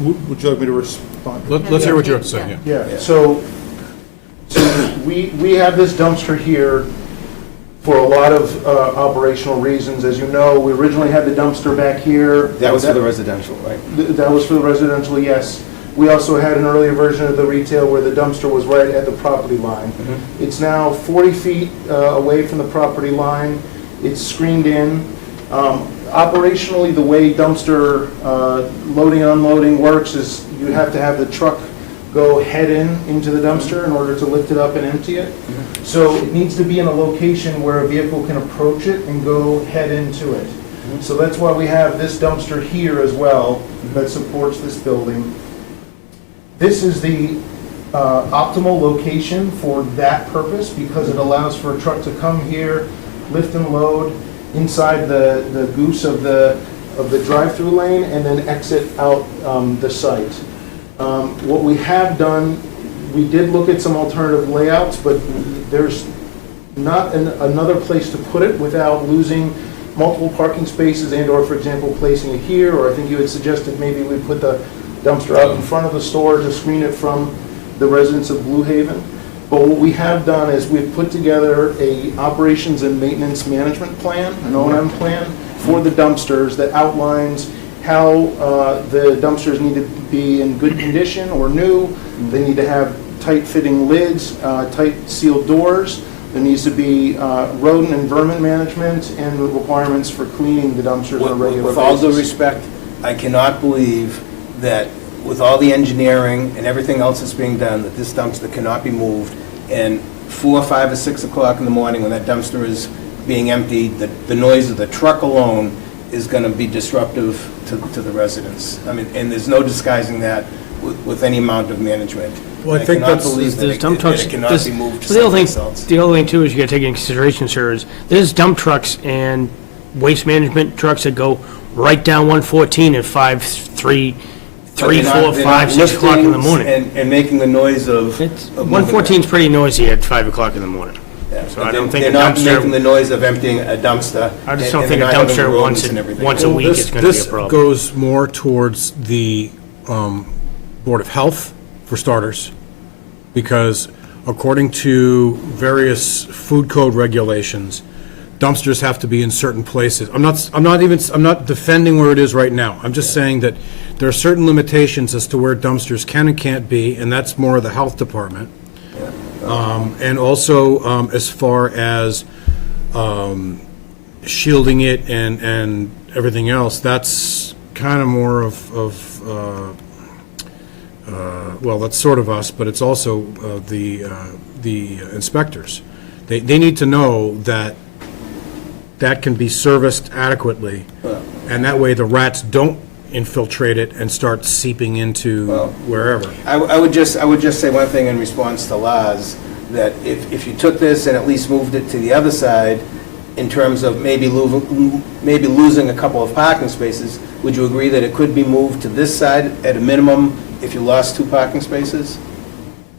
would you like me to respond? Let's hear what you have to say, yeah. Yeah, Yeah. so we have this dumpster here for a lot of operational reasons. As you know, we originally had the dumpster back here. That was for the residential, right? That was for the residential, yes. We also had an earlier version of the retail where the dumpster was right at the property line. It's now 40 feet away from the property line. It's screened in. Operationally, the way dumpster loading and unloading works is you have to have the truck go head into the dumpster in order to lift it up and empty it. So it needs to be in a location where a vehicle can approach it and go head into it. So that's why we have this dumpster here as well that supports this building. This is the optimal location for that purpose because it allows for a truck to come here, lift and load inside the goose of the drive-through lane and then exit out the site. What we have done, we did look at some alternative layouts, but there's not another place to put it without losing multiple parking spaces and/or, for example, placing it here, or I think you had suggested maybe we put the dumpster out in front of the store to screen it from the residents of Blue Haven. But what we have done is we've put together a operations and maintenance management plan, an O&M plan for the dumpsters that outlines how the dumpsters need to be in good condition or new. They need to have tight-fitting lids, tight sealed doors. There needs to be rodent and vermin management and the requirements for cleaning the dumpsters on a regular basis. With all due respect, I cannot believe that with all the engineering and everything else that's being done, that this dumpster cannot be moved. And 4, 5, or 6 o'clock in the morning when that dumpster is being emptied, the noise of the truck alone is going to be disruptive to the residents. I mean, and there's no disguising that with any amount of management. Well, I think cannot that's- believe that There's dump it trucks. cannot there's- be moved to so the other someplace else. thing, the other thing too is you gotta take into consideration, sir, is there's dump trucks and waste management trucks that go right down 114 at 5, 3, But they're 4, not- they're 5, not 6 o'clock in the lifting morning. And making the noise of. It's, of moving 114 is pretty noisy at 5 o'clock in the morning. it. Yeah. so I But don't think they're a not dumpster- making the noise of emptying a dumpster. I just and- don't and think a they're not having dumpster rodents and everything. once a Well, week this- is gonna be a This problem. goes more towards the Board of Health, for starters, because according to various food code regulations, dumpsters have to be in certain places. I'm not defending where it is right now. I'm just saying that there are certain limitations as to where dumpsters can and can't be, and that's more of the health department. And also, as far as shielding it and everything else, that's kind of more of well, that's sort of us, but it's also the inspectors. They need to know that that can be serviced adequately, and that way the rats don't infiltrate it and start seeping into wherever. I would just say one thing in response to Laz, that if you took this and at least moved it to the other side, in terms of maybe losing a couple of parking spaces, would you agree that it could be moved to this side at a minimum if you lost 2 parking spaces?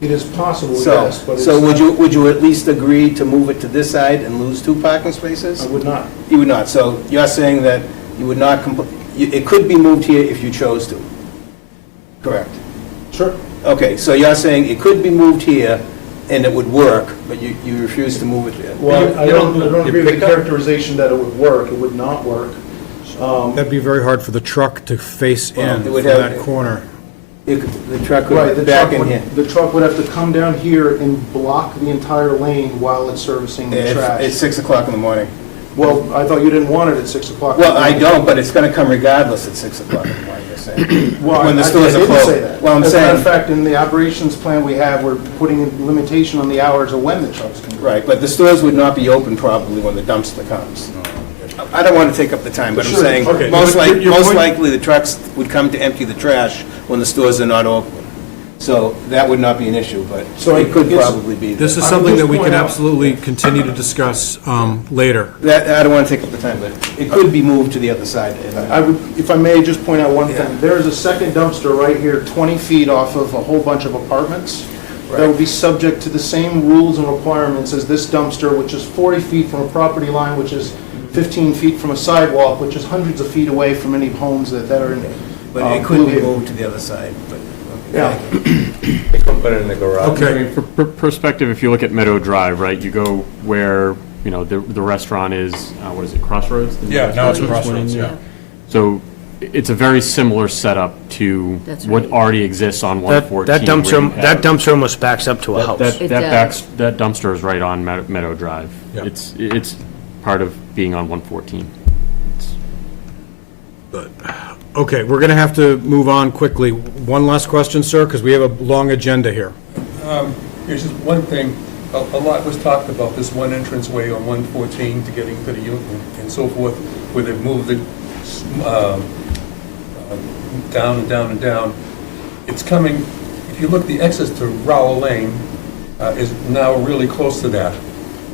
It is possible, So, yes, but it's so not- would you at least agree to move it to this side and lose 2 parking spaces? I would not. You would not. So you're saying that you would not, it could be moved here if you chose to? Correct. Sure. Okay, so you're saying it could be moved here and it would work, but you refuse to move it there? Well, I don't agree with the pick up- characterization that it would work. It would not work. That'd be very hard for the truck to face Well, in it from would have- that corner. The truck Right, would back in here. the truck would have to come down here and block the entire lane while it's servicing the At trash. 6 o'clock in the morning. Well, I thought you didn't want it at 6 o'clock. Well, I don't, but it's going to come regardless at 6 o'clock in the morning, you're saying. Well, When the I stores are didn't closed. say that. Well, I'm As a matter of saying, fact, in the operations plan we have, we're putting a limitation on the hours of when the trucks can go. right, but the stores would not be open probably when the dumpster comes. I don't want to take up the time, but I'm Sure, saying, okay. most But your most point- likely the trucks would come to empty the trash when the stores are not open. So that would not be an issue, but So it could I guess- probably be. This is there. something that we just can point out- absolutely continue to discuss later. That, I don't want to take up the time, but it could be moved to the other side. I would, if I may, just point out one Yeah. thing. There is a second dumpster right here, 20 feet off of a whole bunch of apartments. That would be subject to the same rules and requirements as this dumpster, which is 40 feet from a property line, which is 15 feet from a sidewalk, which is hundreds of feet away from any homes that are in. But it could be moved to the other side, but. Yeah. They can put it in the garage. Okay. For perspective, if you look at Meadow Drive, right, you go where, you know, the restaurant is, what is it, Crossroads? Yeah, now it's Crossroads, yeah. So it's a very similar setup to That's what right. already exists on 114. That where you that have- dumpster almost backs up to a That, house. that, It that does. backs, that dumpster is right on Meadow Drive. Yeah. It's part of being on 114. Okay, we're going to have to move on quickly. One last question, sir, because we have a long agenda here. There's just one thing, a lot was talked about this one entranceway on 114 to getting to the unit and so forth, where they've moved it down and down and down. It's coming, if you look, the access to Rowell Lane is now really close to that.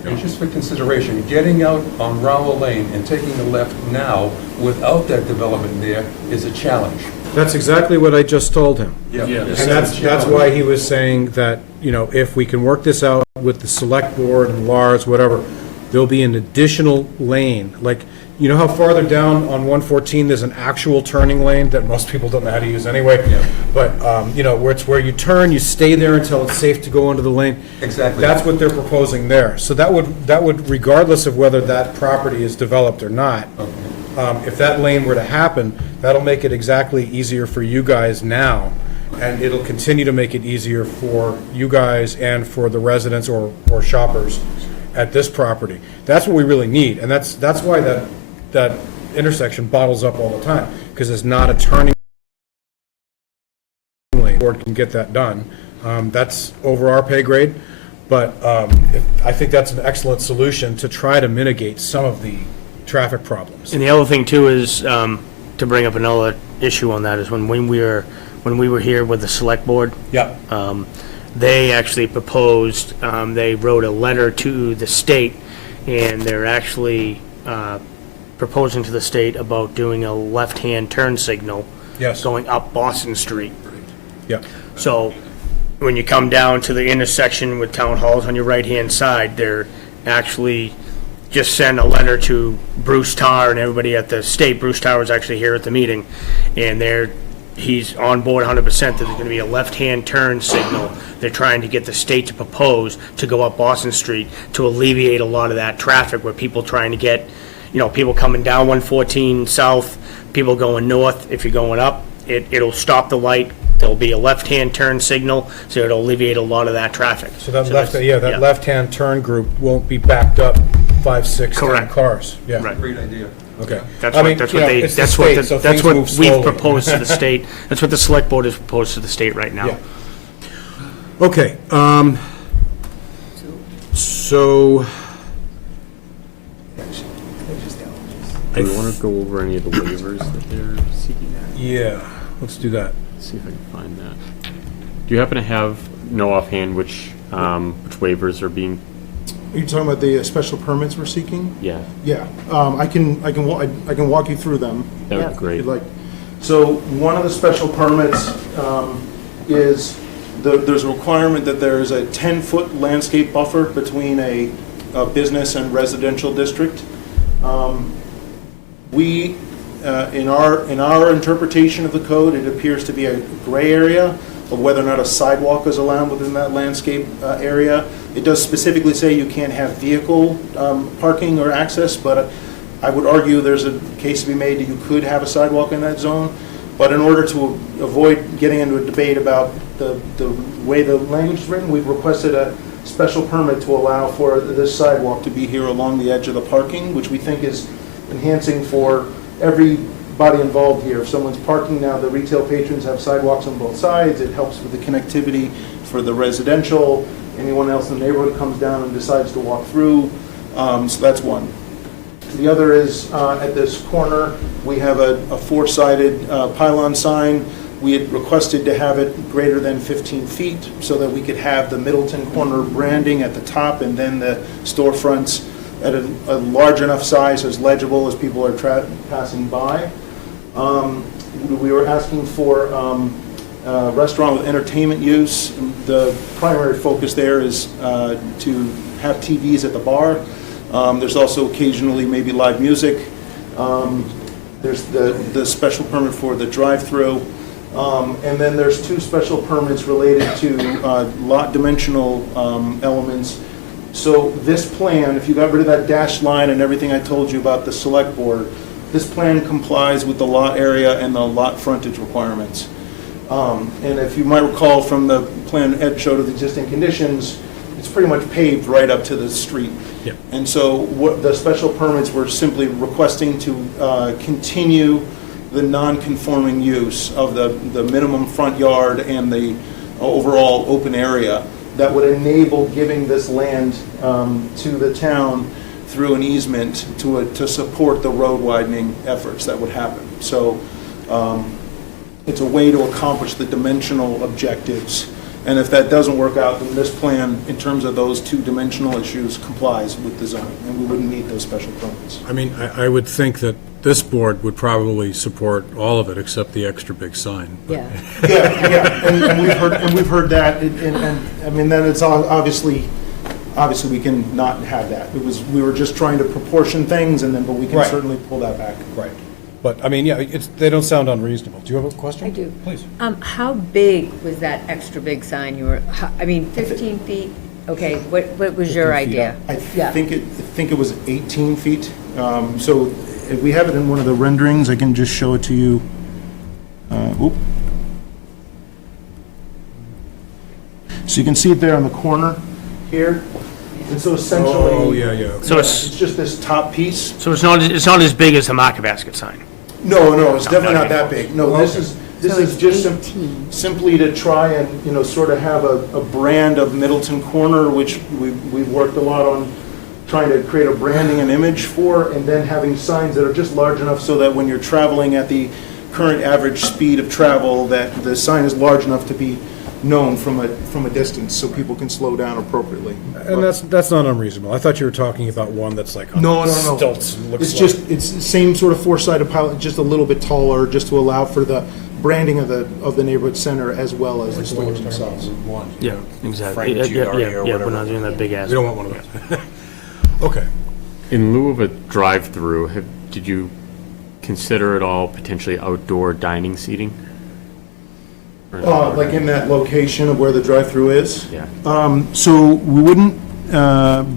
And just for consideration, getting out on Rowell Lane and taking a left now without that development there is a challenge. That's exactly what I just told him. Yeah. And that's why he was saying that, you know, if we can work this out with the select board and Lars, whatever, there'll be an additional lane. Like, you know how farther down on 114, there's an actual turning lane that most people don't know how to use anyway? Yeah. But, you know, where it's where you turn, you stay there until it's safe to go into the lane. Exactly. That's what they're proposing there. So that would, regardless of whether that property is developed or not, if that lane were to happen, that'll make it exactly easier for you guys now, and it'll continue to make it easier for you guys and for the residents or shoppers at this property. That's what we really need, and that's why that intersection bottles up all the time, because there's not a turning lane. Board can get that done. That's over our pay grade, but I think that's an excellent solution to try to mitigate some of the traffic problems. And the other thing too is, to bring up another issue on that, is when we were here with the select board, Yeah. they actually proposed, they wrote a letter to the state, and they're actually proposing to the state about doing a left-hand turn signal Yes. going up Boston Street. Yeah. So when you come down to the intersection with Town Halls on your right-hand side, they're actually just send a letter to Bruce Tarr and everybody at the state. Bruce Tarr was actually here at the meeting, and he's on board 100% that there's going to be a left-hand turn signal. They're trying to get the state to propose to go up Boston Street to alleviate a lot of that traffic where people trying to get, you know, people coming down 114 south, people going north. If you're going up, it'll stop the light. There'll be a left-hand turn signal, so it'll alleviate a lot of that traffic. So that that's- left-hand turn group won't be backed up 5, 6, 10 Correct. cars. Yeah. Right. Great idea. Okay. That's I what, mean, that's you what know, they, it's the that's what, state, so that's things what move we've slowly. proposed to the state. That's what the select board has proposed to the state right now. Yeah. Okay, so, Do we want to go over any of the waivers that they're seeking? yeah, let's do that. See if I can find that. Do you happen to know offhand which waivers are being, Are you talking about the special permits we're seeking? yeah, Yeah, I can walk you through them. that would be If great. you'd like. So one of the special permits is, there's a requirement that there is a 10-foot landscape buffer between a business and residential district. We, in our interpretation of the code, it appears to be a gray area of whether or not a sidewalk is allowed within that landscape area. It does specifically say you can't have vehicle parking or access, but I would argue there's a case to be made that you could have a sidewalk in that zone. But in order to avoid getting into a debate about the way the language is written, we've requested a special permit to allow for this sidewalk to be here along the edge of the parking, which we think is enhancing for everybody involved here. If someone's parking now, the retail patrons have sidewalks on both sides. It helps with the connectivity for the residential. Anyone else in the neighborhood comes down and decides to walk through. So that's one. The other is at this corner, we have a four-sided pylon sign. We had requested to have it greater than 15 feet so that we could have the Middleton corner branding at the top and then the storefronts at a large enough size as legible as people are passing by. We were asking for a restaurant with entertainment use. The primary focus there is to have TVs at the bar. There's also occasionally maybe live music. There's the special permit for the drive-through. And then there's two special permits related to lot dimensional elements. So this plan, if you got rid of that dashed line and everything I told you about the select board, this plan complies with the lot area and the lot frontage requirements. And if you might recall from the plan Ed showed of the existing conditions, it's pretty much paved right up to the street. Yep. And so what the special permits were simply requesting to continue the non-conforming use of the minimum front yard and the overall open area that would enable giving this land to the town through an easement to support the road widening efforts that would happen. So it's a way to accomplish the dimensional objectives. And if that doesn't work out, then this plan, in terms of those two dimensional issues, complies with the zoning, and we wouldn't need those special permits. I mean, I would think that this board would probably support all of it except the extra big sign. but- Yeah. Yeah, and we've heard that, and, I mean, then it's obviously we can not have that. We were just trying to proportion things, and then, but we can Right. certainly pull that back. Right. But, I mean, yeah, they don't sound unreasonable. Do you have a question? I do. Please. How big was that extra big sign you were, I mean, 15 feet? Okay, what was your 15 feet idea? I Yeah. think it was 18 feet. So if we have it in one of the renderings, I can just show it to you. Oop. So you can see it there on the corner here. And so essentially. Oh, yeah. So It's just this top piece. So it's not as big as the market basket sign? No, it's definitely not not that big. No, this is So it's just 18. simply to try and, sort of have a brand of Middleton Corner, which we've worked a lot on trying to create a branding and image for, and then having signs that are just large enough so that when you're traveling at the current average speed of travel, that the sign is large enough to be known from a distance, so people can slow down appropriately. And that's not unreasonable. I thought you were talking about one that's like on No. stilts. and looks It's like- it's the same sort of four-sided pilot, just a little bit taller, just to allow for the branding of the neighborhood center as well as the stores themselves. Yeah, exactly. Frank Yeah, Giuliani or yeah, we're whatever. not doing that big ass. We don't want one of those. Okay. In lieu of a drive-through, did you consider at all potentially outdoor dining seating? Or not? Like in that location of where the drive-through is? Yeah. So we wouldn't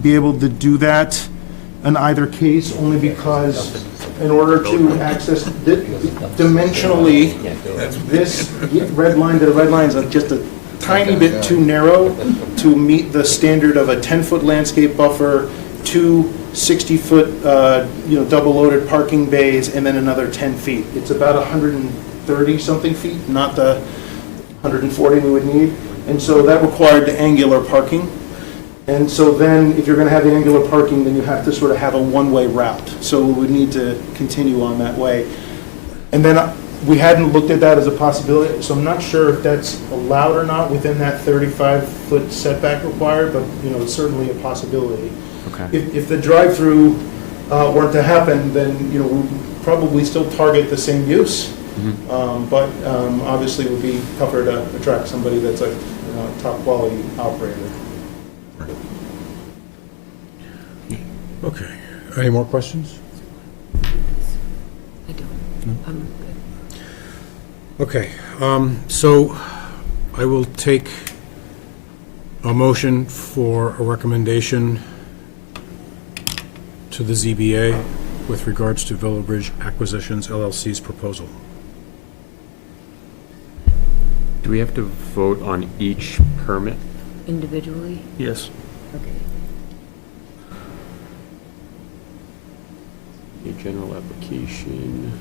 be able to do that in either case, only because in order to access dimensionally, this red line to the red line is just a tiny bit too narrow to meet the standard of a 10-foot landscape buffer, two 60-foot, double-loaded parking bays, and then another 10 feet. It's about 130-something feet, not the 140 we would need. And so that required the angular parking. And so then, if you're going to have the angular parking, then you have to sort of have a one-way route. So we would need to continue on that way. And then we hadn't looked at that as a possibility, so I'm not sure if that's allowed or not within that 35-foot setback required, but, it's certainly a possibility. Okay. If the drive-through weren't to happen, then, we'd probably still target the same use. But obviously it would be tougher to attract somebody that's a top-quality operator. Okay. Any more questions? I don't. I'm good. Okay. So I will take a motion for a recommendation to the ZBA with regards to Villabridge Acquisitions LLC's proposal. Do we have to vote on each permit? Individually? Yes. Okay. A general application.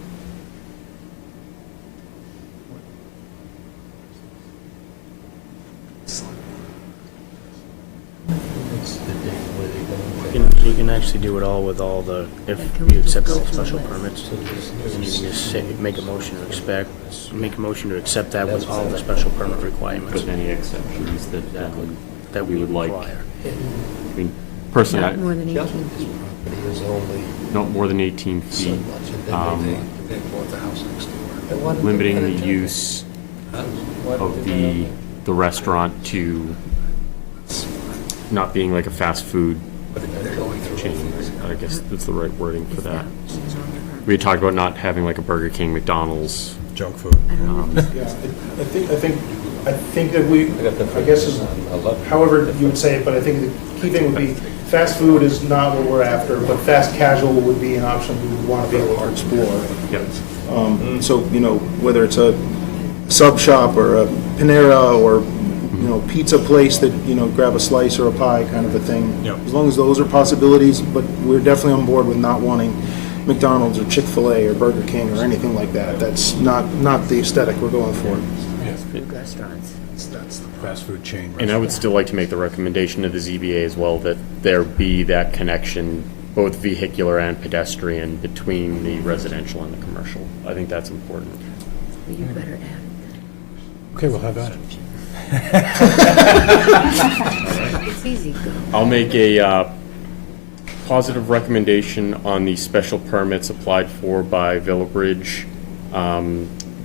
You can actually do it all with all the, if Can we you just accept go all the through special the permits, and you can just say, make a motion to make a motion to accept that with all the special permit requirements With any exceptions that, that we would like. require. I mean, personally, Not more than 18 feet. not more than 18 feet. Limiting the use of the restaurant to not being like a fast food chain. I guess that's the right wording for that. We had talked about not having like a Burger King, McDonald's. Junk food. Yeah, I think that we, I guess, however you would say it, but I think the key thing would be, fast food is not what we're after, but fast casual would be an option we would want to be able to explore. Yep. So, whether it's a sub shop or a Panera or, pizza place that, grab a slice or a pie kind of a thing. Yep. As long as those are possibilities, but we're definitely on board with not wanting McDonald's or Chick-fil-A or Burger King or anything like that. That's not the aesthetic we're going for. Food restaurants. That's the fast food chain. And I would still like to make the recommendation to the ZBA as well that there be that connection, both vehicular and pedestrian, between the residential and the commercial. I think that's important. You better add Okay, we'll have at it. It's easy, go. I'll make a positive recommendation on the special permits applied for by Villabridge,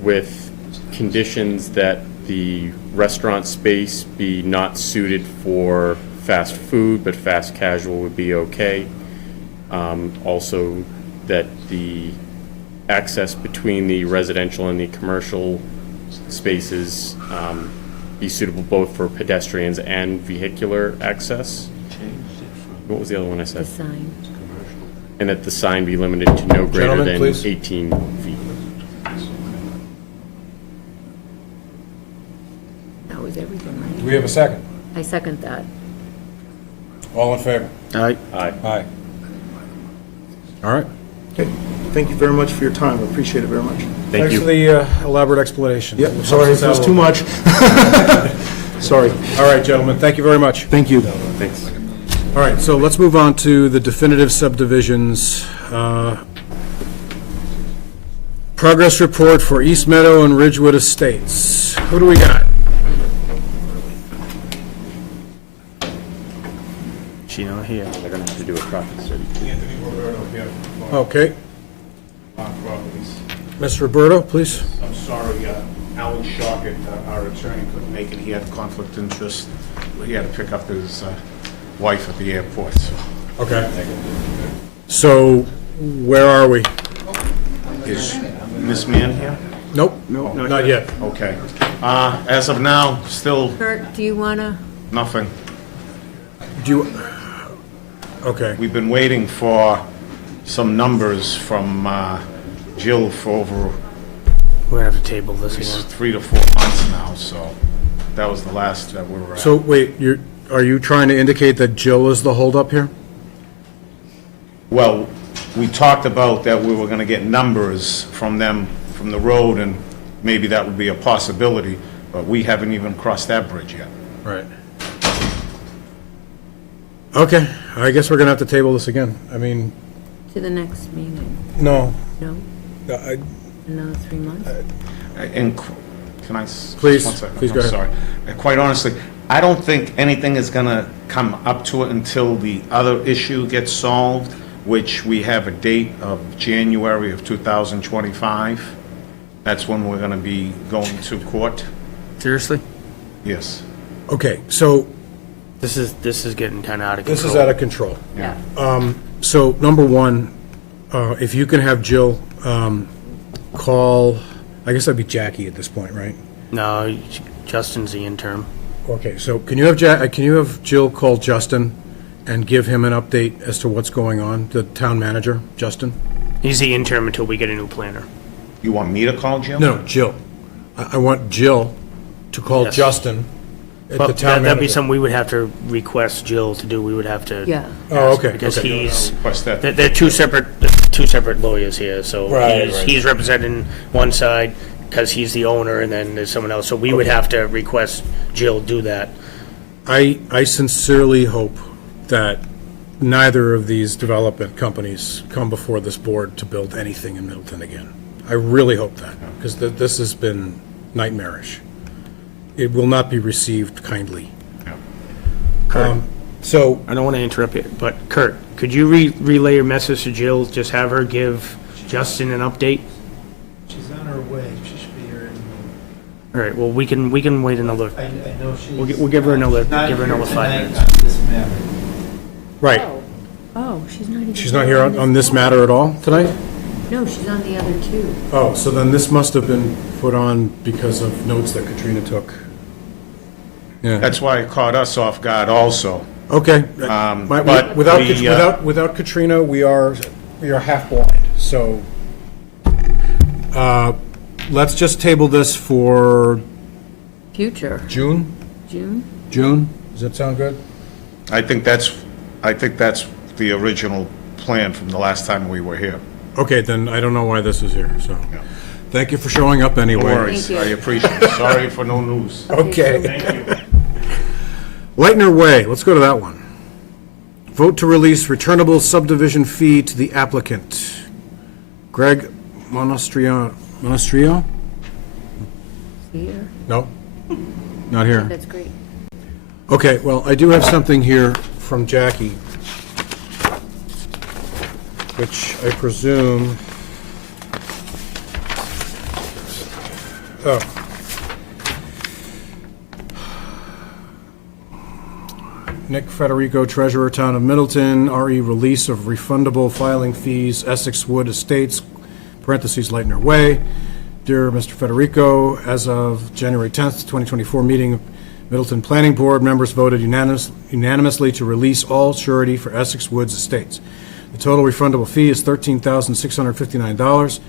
with conditions that the restaurant space be not suited for fast food, but fast casual would be okay. Also, that the access between the residential and the commercial spaces be suitable both for pedestrians and vehicular access. What was the other one I The said? sign. And that the sign be limited to no greater Gentlemen, than please. 18 feet. That was everything, Do right? we have a second? I second that. All in favor? Aye. Aye. Aye. All right. Okay. Thank you very much for your time. I appreciate it very much. Thank Thanks you. for the elaborate explanation. Yep, sorry if it was too much. Sorry. All right, gentlemen, thank you very much. Thank you. Thanks. All right, so let's move on to the definitive subdivisions. Progress report for East Meadow and Ridgewood Estates. Who do we got? She not here. They're gonna have to do a traffic study. Okay, on properties. Mr. Roberto, please. I'm sorry, Alan Shockett, our attorney, couldn't make it. He had a conflict of interest. He had to pick up his wife at the airport, so. Okay. So, where are we? Is Miss Mann here? Nope, not yet. Okay. As of now, still Kurt, do you want to? nothing. Do you, okay, We've been waiting for some numbers from Jill for over We're gonna have to table this at least again. 3 to 4 months now, so that was the last that we were at. so wait, are you trying to indicate that Jill is the holdup here? Well, we talked about that we were gonna get numbers from them, from the road, and maybe that would be a possibility, but we haven't even crossed that bridge yet. Right. Okay, I guess we're gonna have to table this again. I mean, To the next meeting? no, No? I, Another 3 months? And can I? Please, just 1 second. please go ahead. I'm sorry. Quite honestly, I don't think anything is gonna come up to it until the other issue gets solved, which we have a date of January of 2025. That's when we're gonna be going to court. Seriously? Yes. okay, so This is getting kind of out of control. this is out of control. Yeah. So, number one, if you can have Jill call, I guess that'd be Jackie at this point, right? No, Justin's the interim. Okay, so can you have Jill call Justin and give him an update as to what's going on, the town manager, Justin? He's the interim until we get a new planner. You want me to call Jim? No, Jill. I want Jill to call Yes. Justin at the But town that'd be manager. something we would have to request Jill to do. We would have to. Yeah. Oh, okay, Because okay. he's, Request that. they're two separate lawyers here, so Right, he's, right. he's representing one side because he's the owner, and then there's someone else. So we would have to request Jill do that. I sincerely hope that neither of these development companies come before this board to build anything in Middleton again. I really hope that, because this has been nightmarish. It will not be received kindly. So, I don't want to interrupt you, but Kurt, could you relay your message to Jill? Just have her give Justin an update? She's on her way. She should be here All right, well, we can wait another, I know she's. we'll give her another, not give her another here 5 tonight minutes. on this matter. right, Oh, she's not even. she's not here on this matter at all tonight? No, she's on the other two. Oh, so then this must have been put on because of notes that Katrina took. Yeah, That's why it caught us off guard also. okay. but Without, the, without Katrina, we are half blind, so, let's just table this for Future. June? June? June? Does that sound good? I think that's the original plan from the last time we were here. Okay, then I don't know why this is here, so. Thank you for showing up anyway. No worries, Thank I you. appreciate it. Sorry for no news. Okay. Thank you. Lightner Way, let's go to that one. Vote to release returnable subdivision fee to the applicant. Greg Monastrio? Here. No? Not here. That's great. Okay, well, I do have something here from Jackie, which I presume... Oh. Nick Federico, Treasurer, Town of Middleton, RE release of refundable filing fees, Essex Wood Estates, parentheses, Lightner Way. Dear Mr. Federico, as of January 10th, 2024 meeting, Middleton Planning Board members voted unanimously to release all surety for Essex Woods Estates. The total refundable fee is $13,659.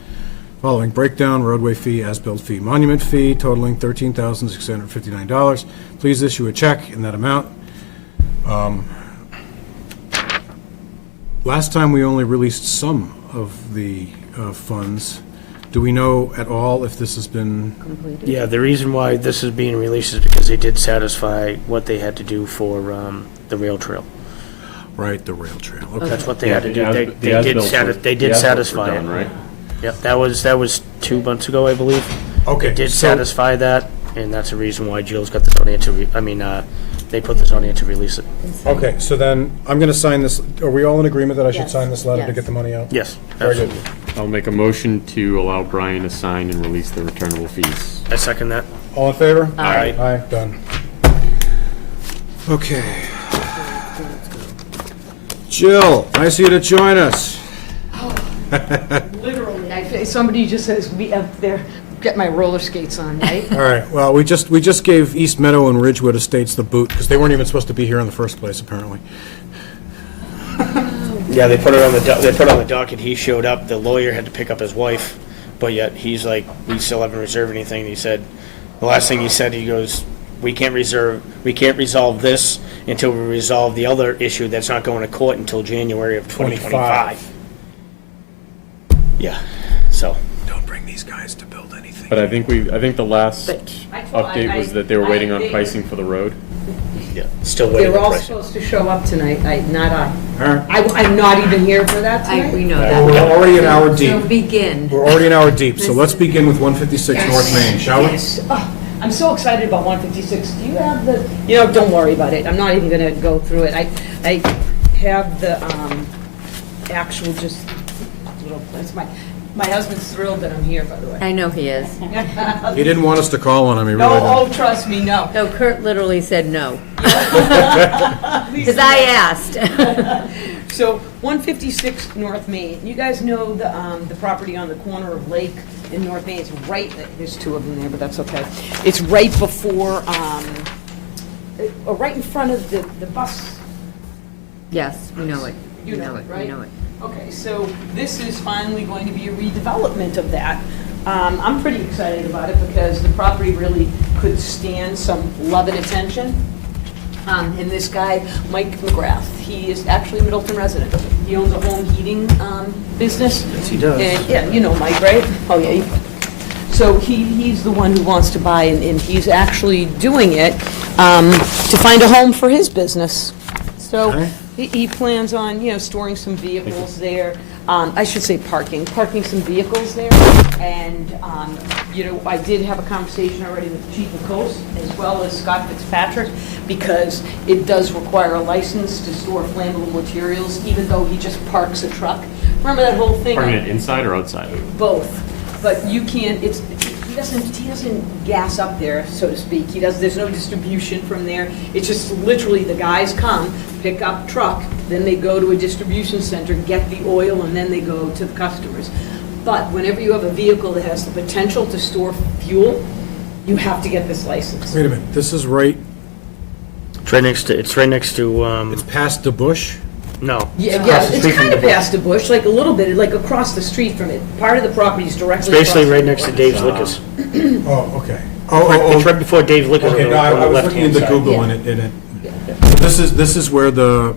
Following breakdown, roadway fee, as-built fee, monument fee, totaling $13,659. Please issue a check in that amount. Last time, we only released some of the funds. Do we know at all if this has been, Completed. Yeah, the reason why this is being released is because they did satisfy what they had to do for the rail trail. right, the rail trail? Okay. That's what they had to do. Yeah, They the did as-bills were- they the did as-bills were satisfy it. done, right? Yep, that was 2 months ago, I believe. Okay, They did so- satisfy that, and that's the reason why Jill's got the zoning to, they put the zoning to release it. Okay, so then, I'm going to sign this, are we all in agreement that I should Yes, sign this letter to yes. get the money out? Yes, Very good. absolutely. I'll make a motion to allow Brian to sign and release the returnable fees. I second that. All in favor? Aye. Aye, done. Okay. Jill, nice of you to join us. Literally, somebody just says, be up there, get my roller skates on, right? All right, well, we just gave East Meadow and Ridgewood Estates the boot, because they weren't even supposed to be here in the first place, apparently. Yeah, they put it on the docket. He showed up. The lawyer had to pick up his wife, but yet he's like, we still haven't reserved anything. He said, the last thing he said, he goes, we can't resolve this until we resolve the other issue that's not going to court until January of 2025. Yeah, so. Don't bring these guys to build anything. But I think the last But update was that they were waiting on pricing for the road. Yeah, still They waiting were on all pricing. supposed to show up tonight, not I. All right. I'm not even here for that tonight. We know Well, we're that. already an hour So deep. begin. We're already an hour deep, so let's begin with 156 North Main, shall we? Yes. Oh, I'm so excited about 156. Do you have the, don't worry about it. I'm not even going to go through it. I have the actual just little, that's my husband's thrilled that I'm here, by the way. I know he is. He didn't want us to call on him, he No, really didn't. oh, trust me, no. No, Kurt literally said no. Because I asked. So 156 North Main, you guys know the property on the corner of Lake and North Main, it's right, there's two of them there, but that's okay. It's right before, right in front of the bus. Yes, we know it. You know it, right? We know it. Okay, so this is finally going to be a redevelopment of that. I'm pretty excited about it because the property really could stand some love and attention. And this guy, Mike McGrath, he is actually a Middleton resident. He owns a home heating business. Yes, he does. And, yeah, you know Mike, right? Oh, yeah. So he's the one who wants to buy, and he's actually doing it to find a home for his business. So Okay. he plans on, storing some vehicles there. I should say parking some vehicles there. And, I did have a conversation already with the Chief of Coast as well as Scott Fitzpatrick, because it does require a license to store flammable materials, even though he just parks a truck. Remember that whole thing? Parking it inside or outside? Both, but you can't, he doesn't gas up there, so to speak. There's no distribution from there. It's just literally the guys come, pick up truck, then they go to a distribution center, get the oil, and then they go to the customers. But whenever you have a vehicle that has the potential to store fuel, you have to get this license. Wait a minute, this is right, It's right next to, it's past the bush? no. Yeah, across the it's street from kind of the- past the bush, like a little bit, like across the street from it. Part of the property is directly It's basically across right the next to bush. Dave's Liquors. Oh, okay. It's right before Dave's Liquors on Okay, the no, I was looking left-hand into side. Google and this is where the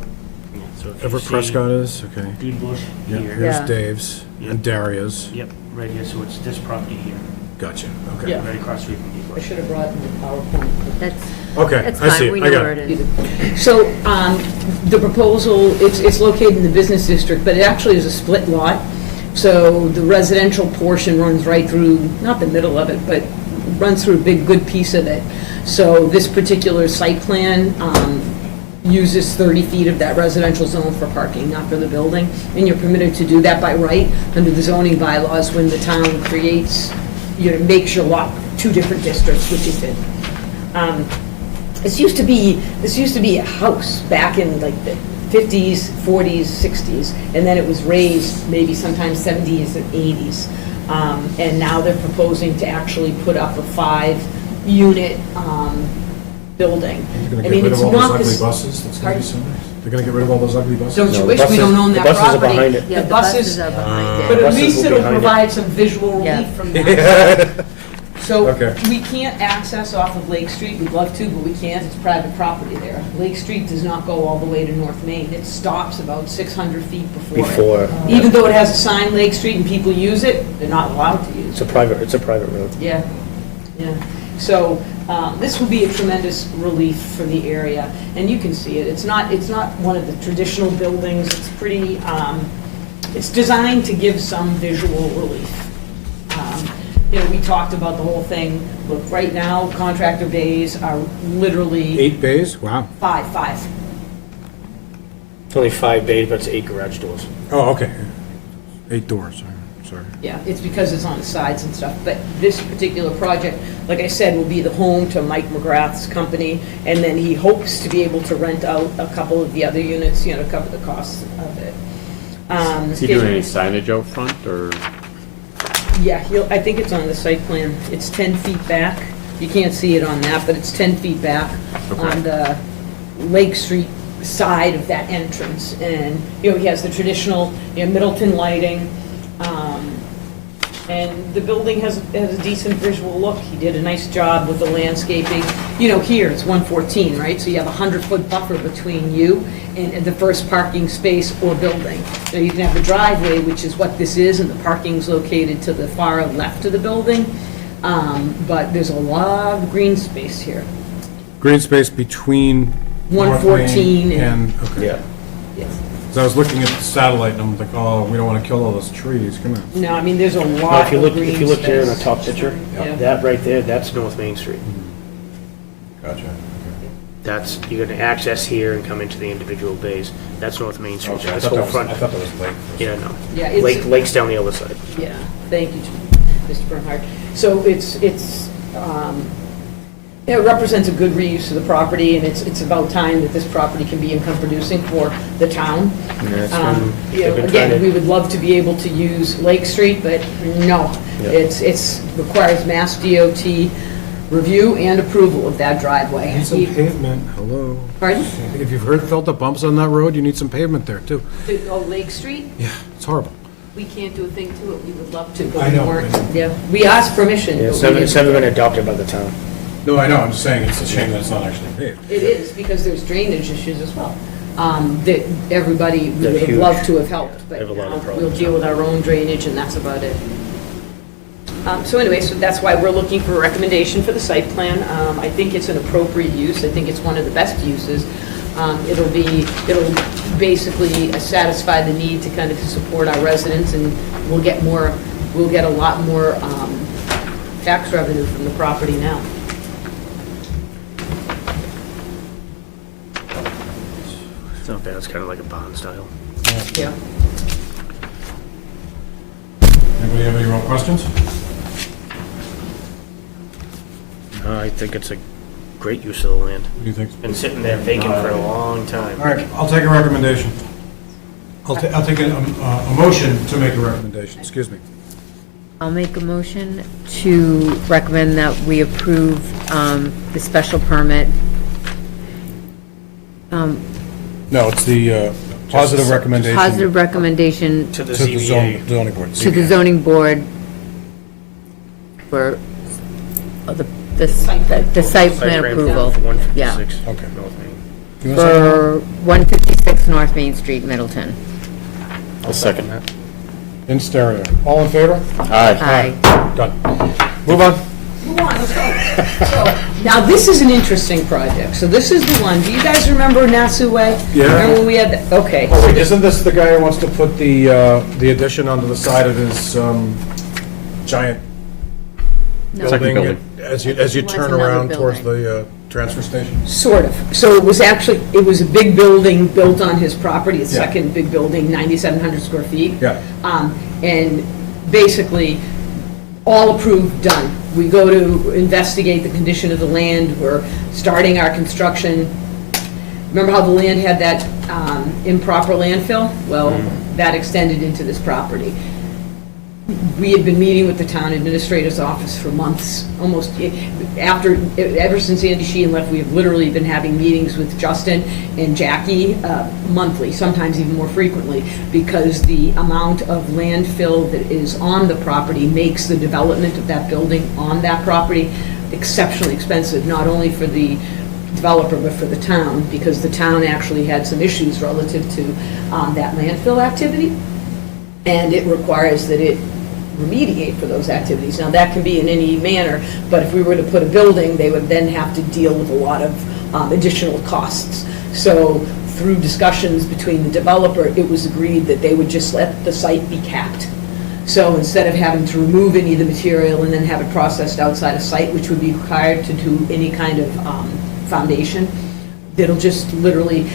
So if you Everett see Prescott is, okay. Dean Bush Yeah, here. here's Yeah. Dave's and Daria's. Yep, right here, so it's this property here, Gotcha, okay. Yeah. right across the street from Dean I Bush. should have brought in the PowerPoint. That's, Okay, that's I see fine. We it, I know got where it it. is. So, the proposal, it's located in the business district, but it actually is a split lot. So the residential portion runs right through, not the middle of it, but runs through a big, good piece of it. So this particular site plan uses 30 feet of that residential zone for parking, not for the building. And you're permitted to do that by right under the zoning bylaws when the town creates, makes your lot 2 different districts, which it did. This used to be a house back in like the 50s, 40s, 60s, and then it was raised maybe sometimes 70s and 80s. And now they're proposing to actually put up a 5-unit building. They're going I to mean, get rid it's of all not those ugly this- buses? That's going to be so Pardon? nice. They're going to get rid of all those ugly buses? Don't you wish we don't own that property? The buses are behind it. Yeah, the buses are behind But it. at buses least will be it'll behind it. provide some visual Yeah. relief from that. So Okay. we can't access off of Lake Street. We'd love to, but we can't. It's private property there. Lake Street does not go all the way to North Main. It stops about 600 feet before it. Even though it has a sign Lake Street and people use it, they're not allowed to use it. It's a private road. Yeah, yeah. So this will be a tremendous relief for the area, and you can see it. It's not one of the traditional buildings. It's pretty, it's designed to give some visual relief. We talked about the whole thing. Look, right now, contractor bays are literally 8 bays? Wow. five. It's only 5 bays, but it's 8 garage doors. Oh, okay. 8 doors, sorry. Yeah, it's because it's on the sides and stuff. But this particular project, like I said, will be the home to Mike McGrath's company, and then he hopes to be able to rent out a couple of the other units, to cover the costs of it. Is he doing any signage out front, or? Yeah, I think it's on the site plan. It's 10 feet back. You can't see it on that, but it's 10 feet back on the Lake Street side of that entrance. And, he has the traditional, Middleton lighting. And the building has a decent visual look. He did a nice job with the landscaping. Here, it's 114, right? So you have a 100-foot buffer between you and the first parking space or building. Now, you can have the driveway, which is what this is, and the parking's located to the far left of the building. But there's a lot of green space here. Green space between North 114 Main and- okay. Yeah. Yes. So I was looking at the satellite and I'm like, oh, we don't want to kill all those trees, come on. No, I mean, there's a Now, lot if you of look, green if you look here in the space. top picture, Yeah. that right there, that's North Main Street. Gotcha. That's, you're gonna access here and come into the individual bays. That's North Main Street. Okay, I This thought whole that was, front. I thought that was Lake. Yeah, no. Yeah, it's- Lake's down the other side. Yeah, thank you, Mr. Bernhardt. So it represents a good reuse of the property, and it's about time that this property can be income producing for the town. They've been trying Again, we to, would love to be able to use Lake Street, but no. Yeah. It's requires Mass DOT review and approval of that driveway. Need some pavement, hello. Pardon? If you've felt the bumps on that road, you need some pavement there too. Oh, Lake Street? Yeah, it's horrible. We can't do a thing to it. We would love to, but I we know. weren't. Yeah, we asked permission. yeah, but we it's never didn't. been adopted by the town. No, I know, I'm just saying, it's a shame that it's not actually paved. It is, because there's drainage issues as well. That everybody, we They're would have huge. loved to have helped, but They have a lot of we'll problems. deal with our own drainage, and that's about it. So anyway, so that's why we're looking for a recommendation for the site plan. I think it's an appropriate use. I think it's one of the best uses. It'll basically satisfy the need to kind of support our residents, and we'll get a lot more tax revenue from the property now. It's not bad, it's kind of like a barn style. Yeah. Anybody have any real questions? I think it's a great use of the land. What do you think? Been sitting there vacant for a long time. All right, I'll take a recommendation. I'll take a motion to make a recommendation, excuse me. I'll make a motion to recommend that we approve the special permit. No, it's the positive recommendation. Positive recommendation To the To the ZBA. zoning board. to the ZBA. zoning board for the site plan Site approval. For Yeah. 156 Okay. North Main. You want to second that? For 156 North Main Street, Middleton. I'll second that. In stereo. All in favor? Aye. Done. Move on. Move on, let's go. So, now, this is an interesting project. So this is the one, do you guys remember Nassau Way? Yeah. Remember when we had, okay. Oh, wait, isn't this the guy who wants to put the addition onto the side of his giant No. Second building building. as you Wants turn another around towards building. the transfer station? Sort of. So it was a big building built on his property, his Yeah. second big building, 9,700 square feet. Yeah. And basically, all approved, done. We go to investigate the condition of the land, we're starting our construction. Remember how the land had that improper landfill? Well, that extended into this property. We had been meeting with the town administrator's office for months, almost, ever since Andy Sheehan left, we have literally been having meetings with Justin and Jackie monthly, sometimes even more frequently, because the amount of landfill that is on the property makes the development of that building on that property exceptionally expensive, not only for the developer, but for the town, because the town actually had some issues relative to that landfill activity, and it requires that it remediate for those activities. Now, that can be in any manner, but if we were to put a building, they would then have to deal with a lot of additional costs. So through discussions between the developer, it was agreed that they would just let the site be capped. So instead of having to remove any of the material and then have it processed outside a site, which would be required to do any kind of foundation, it'll just literally,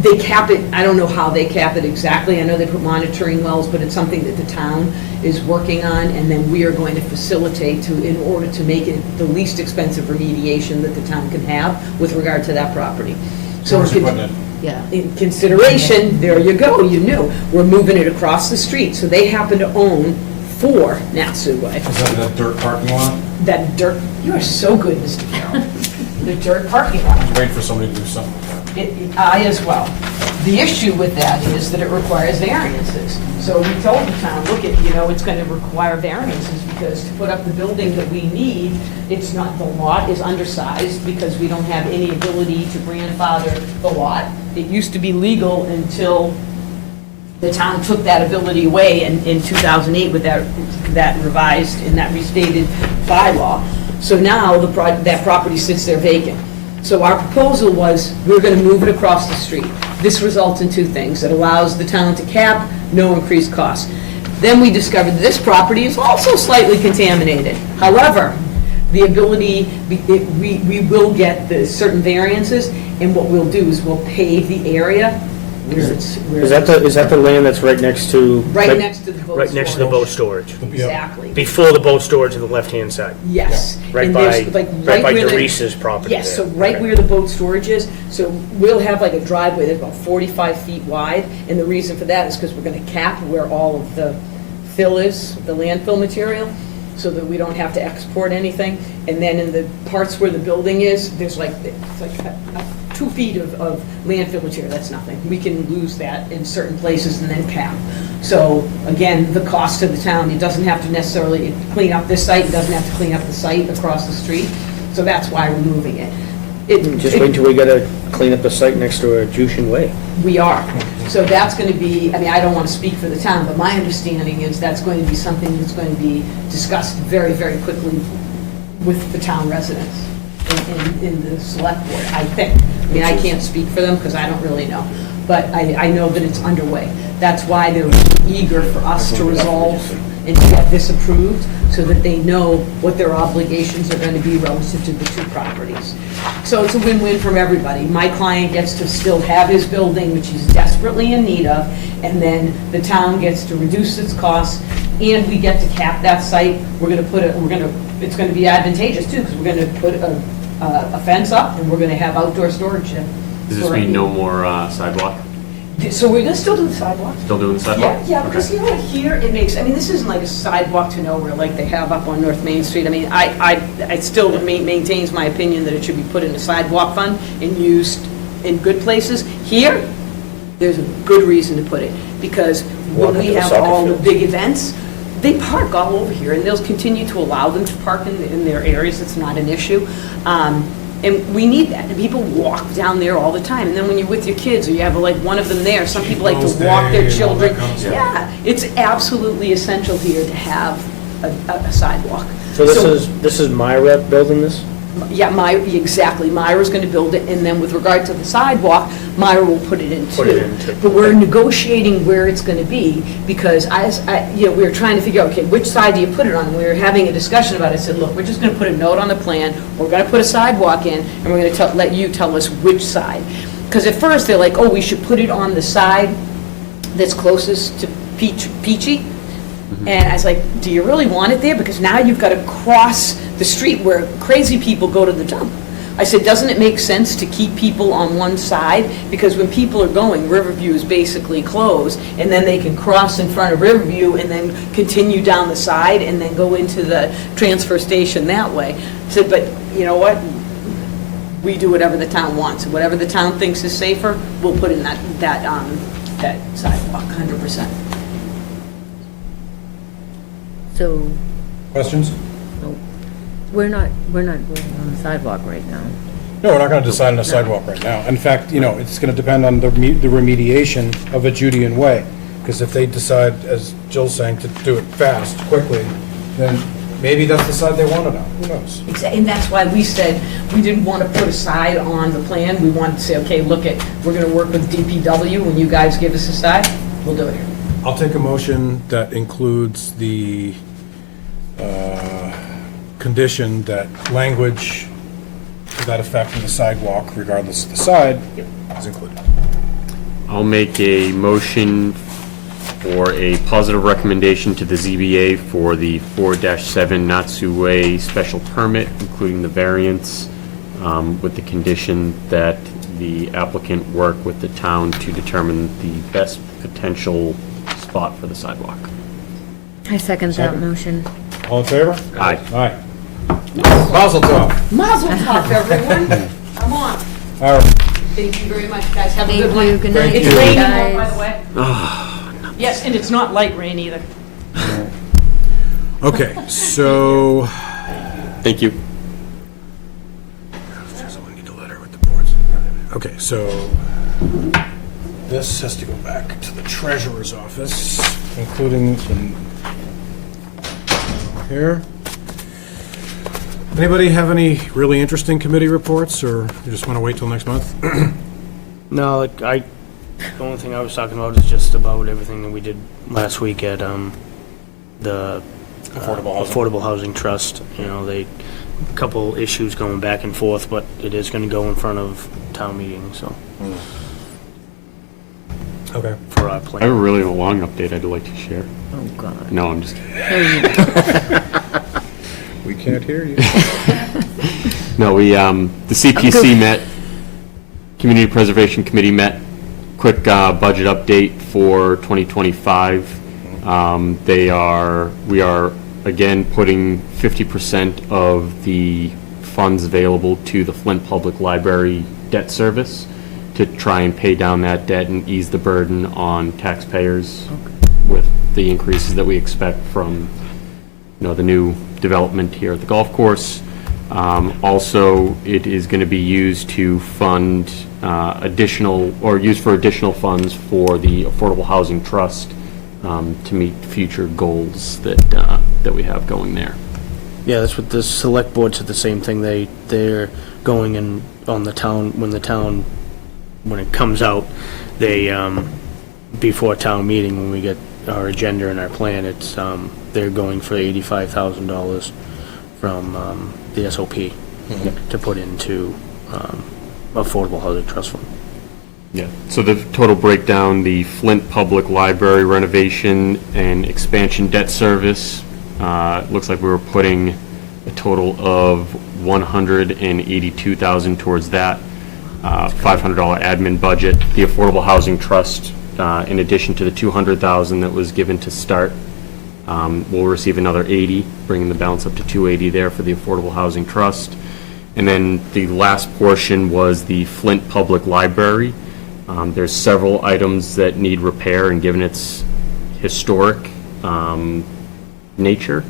they cap it, I don't know how they cap it exactly, I know they put monitoring wells, but it's something that the town is working on, and then we are going to facilitate in order to make it the least expensive remediation that the town can have with regard to that property. So Where's it putting it? Yeah. in consideration, there you go, you knew, we're moving it across the street, so they happen to own 4 Natsu Way. Is that that dirt parking lot? That dirt, you are so good, Mr. Carroll. The dirt parking lot. Wait for somebody to do something like that. I as well. The issue with that is that it requires variances. So we told the town, look, it's going to require variances because to put up the building that we need, it's not, the lot is undersized because we don't have any ability to grandfather the lot. It used to be legal until the town took that ability away in 2008 with that revised and that restated bylaw. So now that property sits there vacant. So our proposal was, we're going to move it across the street. This results in 2 things. It allows the town to cap, no increased costs. Then we discovered this property is also slightly contaminated. However, the ability, we will get the certain variances, and what we'll do is we'll pave the area where it's. Is that the land that's right next to? Right next to the boat Right next to the boat storage. storage. Exactly. Before the boat storage on the left-hand side. Yes. Right And by, there's, like, right by where the- Derise's property there. Yes, so right Okay. where the boat storage is, so we'll have like a driveway that's about 45 feet wide, and the reason for that is because we're going to cap where all of the fill is, the landfill material, so that we don't have to export anything. And then in the parts where the building is, there's like, it's like 2 feet of landfill material, that's nothing. We can lose that in certain places and then cap. So again, the cost to the town, it doesn't have to necessarily clean up this site, it doesn't have to clean up the site across the street, so that's why we're moving it. Just wait until we gotta clean up the site next to Jushin Way. We are. So that's going to be, I don't want to speak for the town, but my understanding is that's going to be something that's going to be discussed very, very quickly with the town residents in the select board, I think. I can't speak for them because I don't really know, but I know that it's underway. That's why they're eager for us to resolve and to get this approved so that they know what their obligations are going to be relative to the 2 properties. So it's a win-win from everybody. My client gets to still have his building, which he's desperately in need of, and then the town gets to reduce its costs, and we get to cap that site. It's going to be advantageous too, because we're going to put a fence up, and we're going to have outdoor storage. Does this mean no more sidewalk? So we're going to still do the sidewalks? Still doing the sidewalk? Yeah, because here it makes, this isn't like a sidewalk to nowhere like they have up on North Main Street. I still maintains my opinion that it should be put in a sidewalk fund and used in good places. Here, there's a good reason to put it, because when we have all the big events, they park all over here, and they'll continue to allow them to park in their areas. It's not an issue. And we need that. And people walk down there all the time. And then when you're with your kids, or you have like one of them there, some people like to walk their children. Yeah, it's absolutely essential here to have a sidewalk. So this is Myra building this? Yeah, exactly, Myra's gonna build it, and then with regard to the sidewalk, Myra will put it in too. Put it in too. But we're negotiating where it's gonna be, because we were trying to figure out, okay, which side do you put it on? And we were having a discussion about it, I said, look, we're just gonna put a note on the plan, we're gonna put a sidewalk in, and we're gonna let you tell us which side. Because at first, they're like, oh, we should put it on the side that's closest to Peachy. And I was like, do you really want it there? Because now you've got to cross the street where crazy people go to the dump. I said, doesn't it make sense to keep people on one side? Because when people are going, Riverview is basically closed, and then they can cross in front of Riverview and then continue down the side and then go into the transfer station that way. I said, but you know what? We do whatever the town wants. Whatever the town thinks is safer, we'll put in that sidewalk, 100%. So, Questions? we're not voting on the sidewalk right now. No, we're not going to decide on a sidewalk right now. In fact, it's going to depend on the remediation of a Judean Way, because if they decide, as Jill's saying, to do it fast, quickly, then maybe that's the side they want it on. Who knows? And that's why we said we didn't want to put a side on the plan. We wanted to say, okay, look we're going to work with DPW. When you guys give us a side, we'll do it here. I'll take a motion that includes the condition that language to that effect in the sidewalk, regardless of the side, is included. I'll make a motion for a positive recommendation to the ZBA for the 4-7 Natsu Way special permit, including the variance, with the condition that the applicant work with the town to determine the best potential spot for the sidewalk. I second that motion. All in favor? Aye. Aye. Mazel tov. Mazel tov, everyone. Come on. All right. Thank you very much, guys. Have a Thank good one. you. Good night, It's you raining, guys. by the way. Yes, and it's not light rain either. Okay, so Thank you. someone need a letter with the boards. Okay, so this has to go back to the treasurer's office, including here. Anybody have any really interesting committee reports, or you just want to wait till next month? No, the only thing I was talking about is just about everything that we did last week at, the Affordable Housing Trust. A couple issues going back and forth, but it is gonna go in front of town meeting, so, Okay. for our I have a plan. really long update I'd like to share. Oh, God. No, I'm just kidding. We can't hear you. No, the CPC met, Community Preservation Committee met, quick budget update for 2025. We are, again, putting 50% of the funds available to the Flint Public Library debt service to try and pay down that debt and ease the burden on taxpayers with the increases that we expect from, the new development here at the golf course. Also, it is going to be used to fund used for additional funds for the Affordable Housing Trust to meet future goals that we have going there. Yeah, that's what the select board said, the same thing. They're going in on the town, when it comes out, they, before town meeting, when we get our agenda and our plan, it's, they're going for $85,000 from the SOP to put into Affordable Housing Trust Fund. Yeah, so the total breakdown, the Flint Public Library renovation and expansion debt service, looks like we were putting a total of $182,000 towards that, $500 admin budget. The Affordable Housing Trust, in addition to the $200,000 that was given to start, we'll receive another $80,000, bringing the balance up to $280,000 there for the Affordable Housing Trust. And then the last portion was the Flint Public Library. There's several items that need repair, and given its historic nature,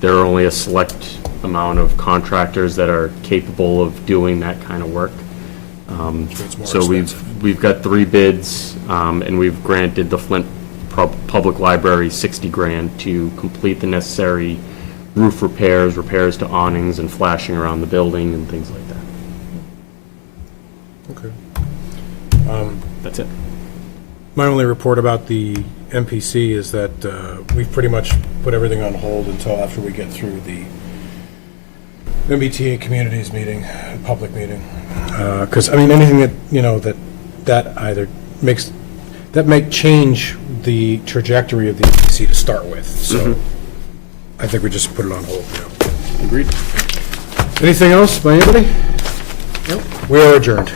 there are only a select amount of contractors that are capable of doing that kind of work. So we've got 3 bids, and we've granted the Flint Public Library $60,000 to complete the necessary roof repairs, repairs to awnings and flashing around the building and things like that. Okay. That's it. My only report about the MPC is that we've pretty much put everything on hold until after we get through the MBTA communities meeting, public meeting. Because, I mean, anything that, you know, that either makes, that may change the trajectory of the MPC to start with. So I think we just put it on hold now. Agreed. Anything else by anybody? Nope. We are adjourned.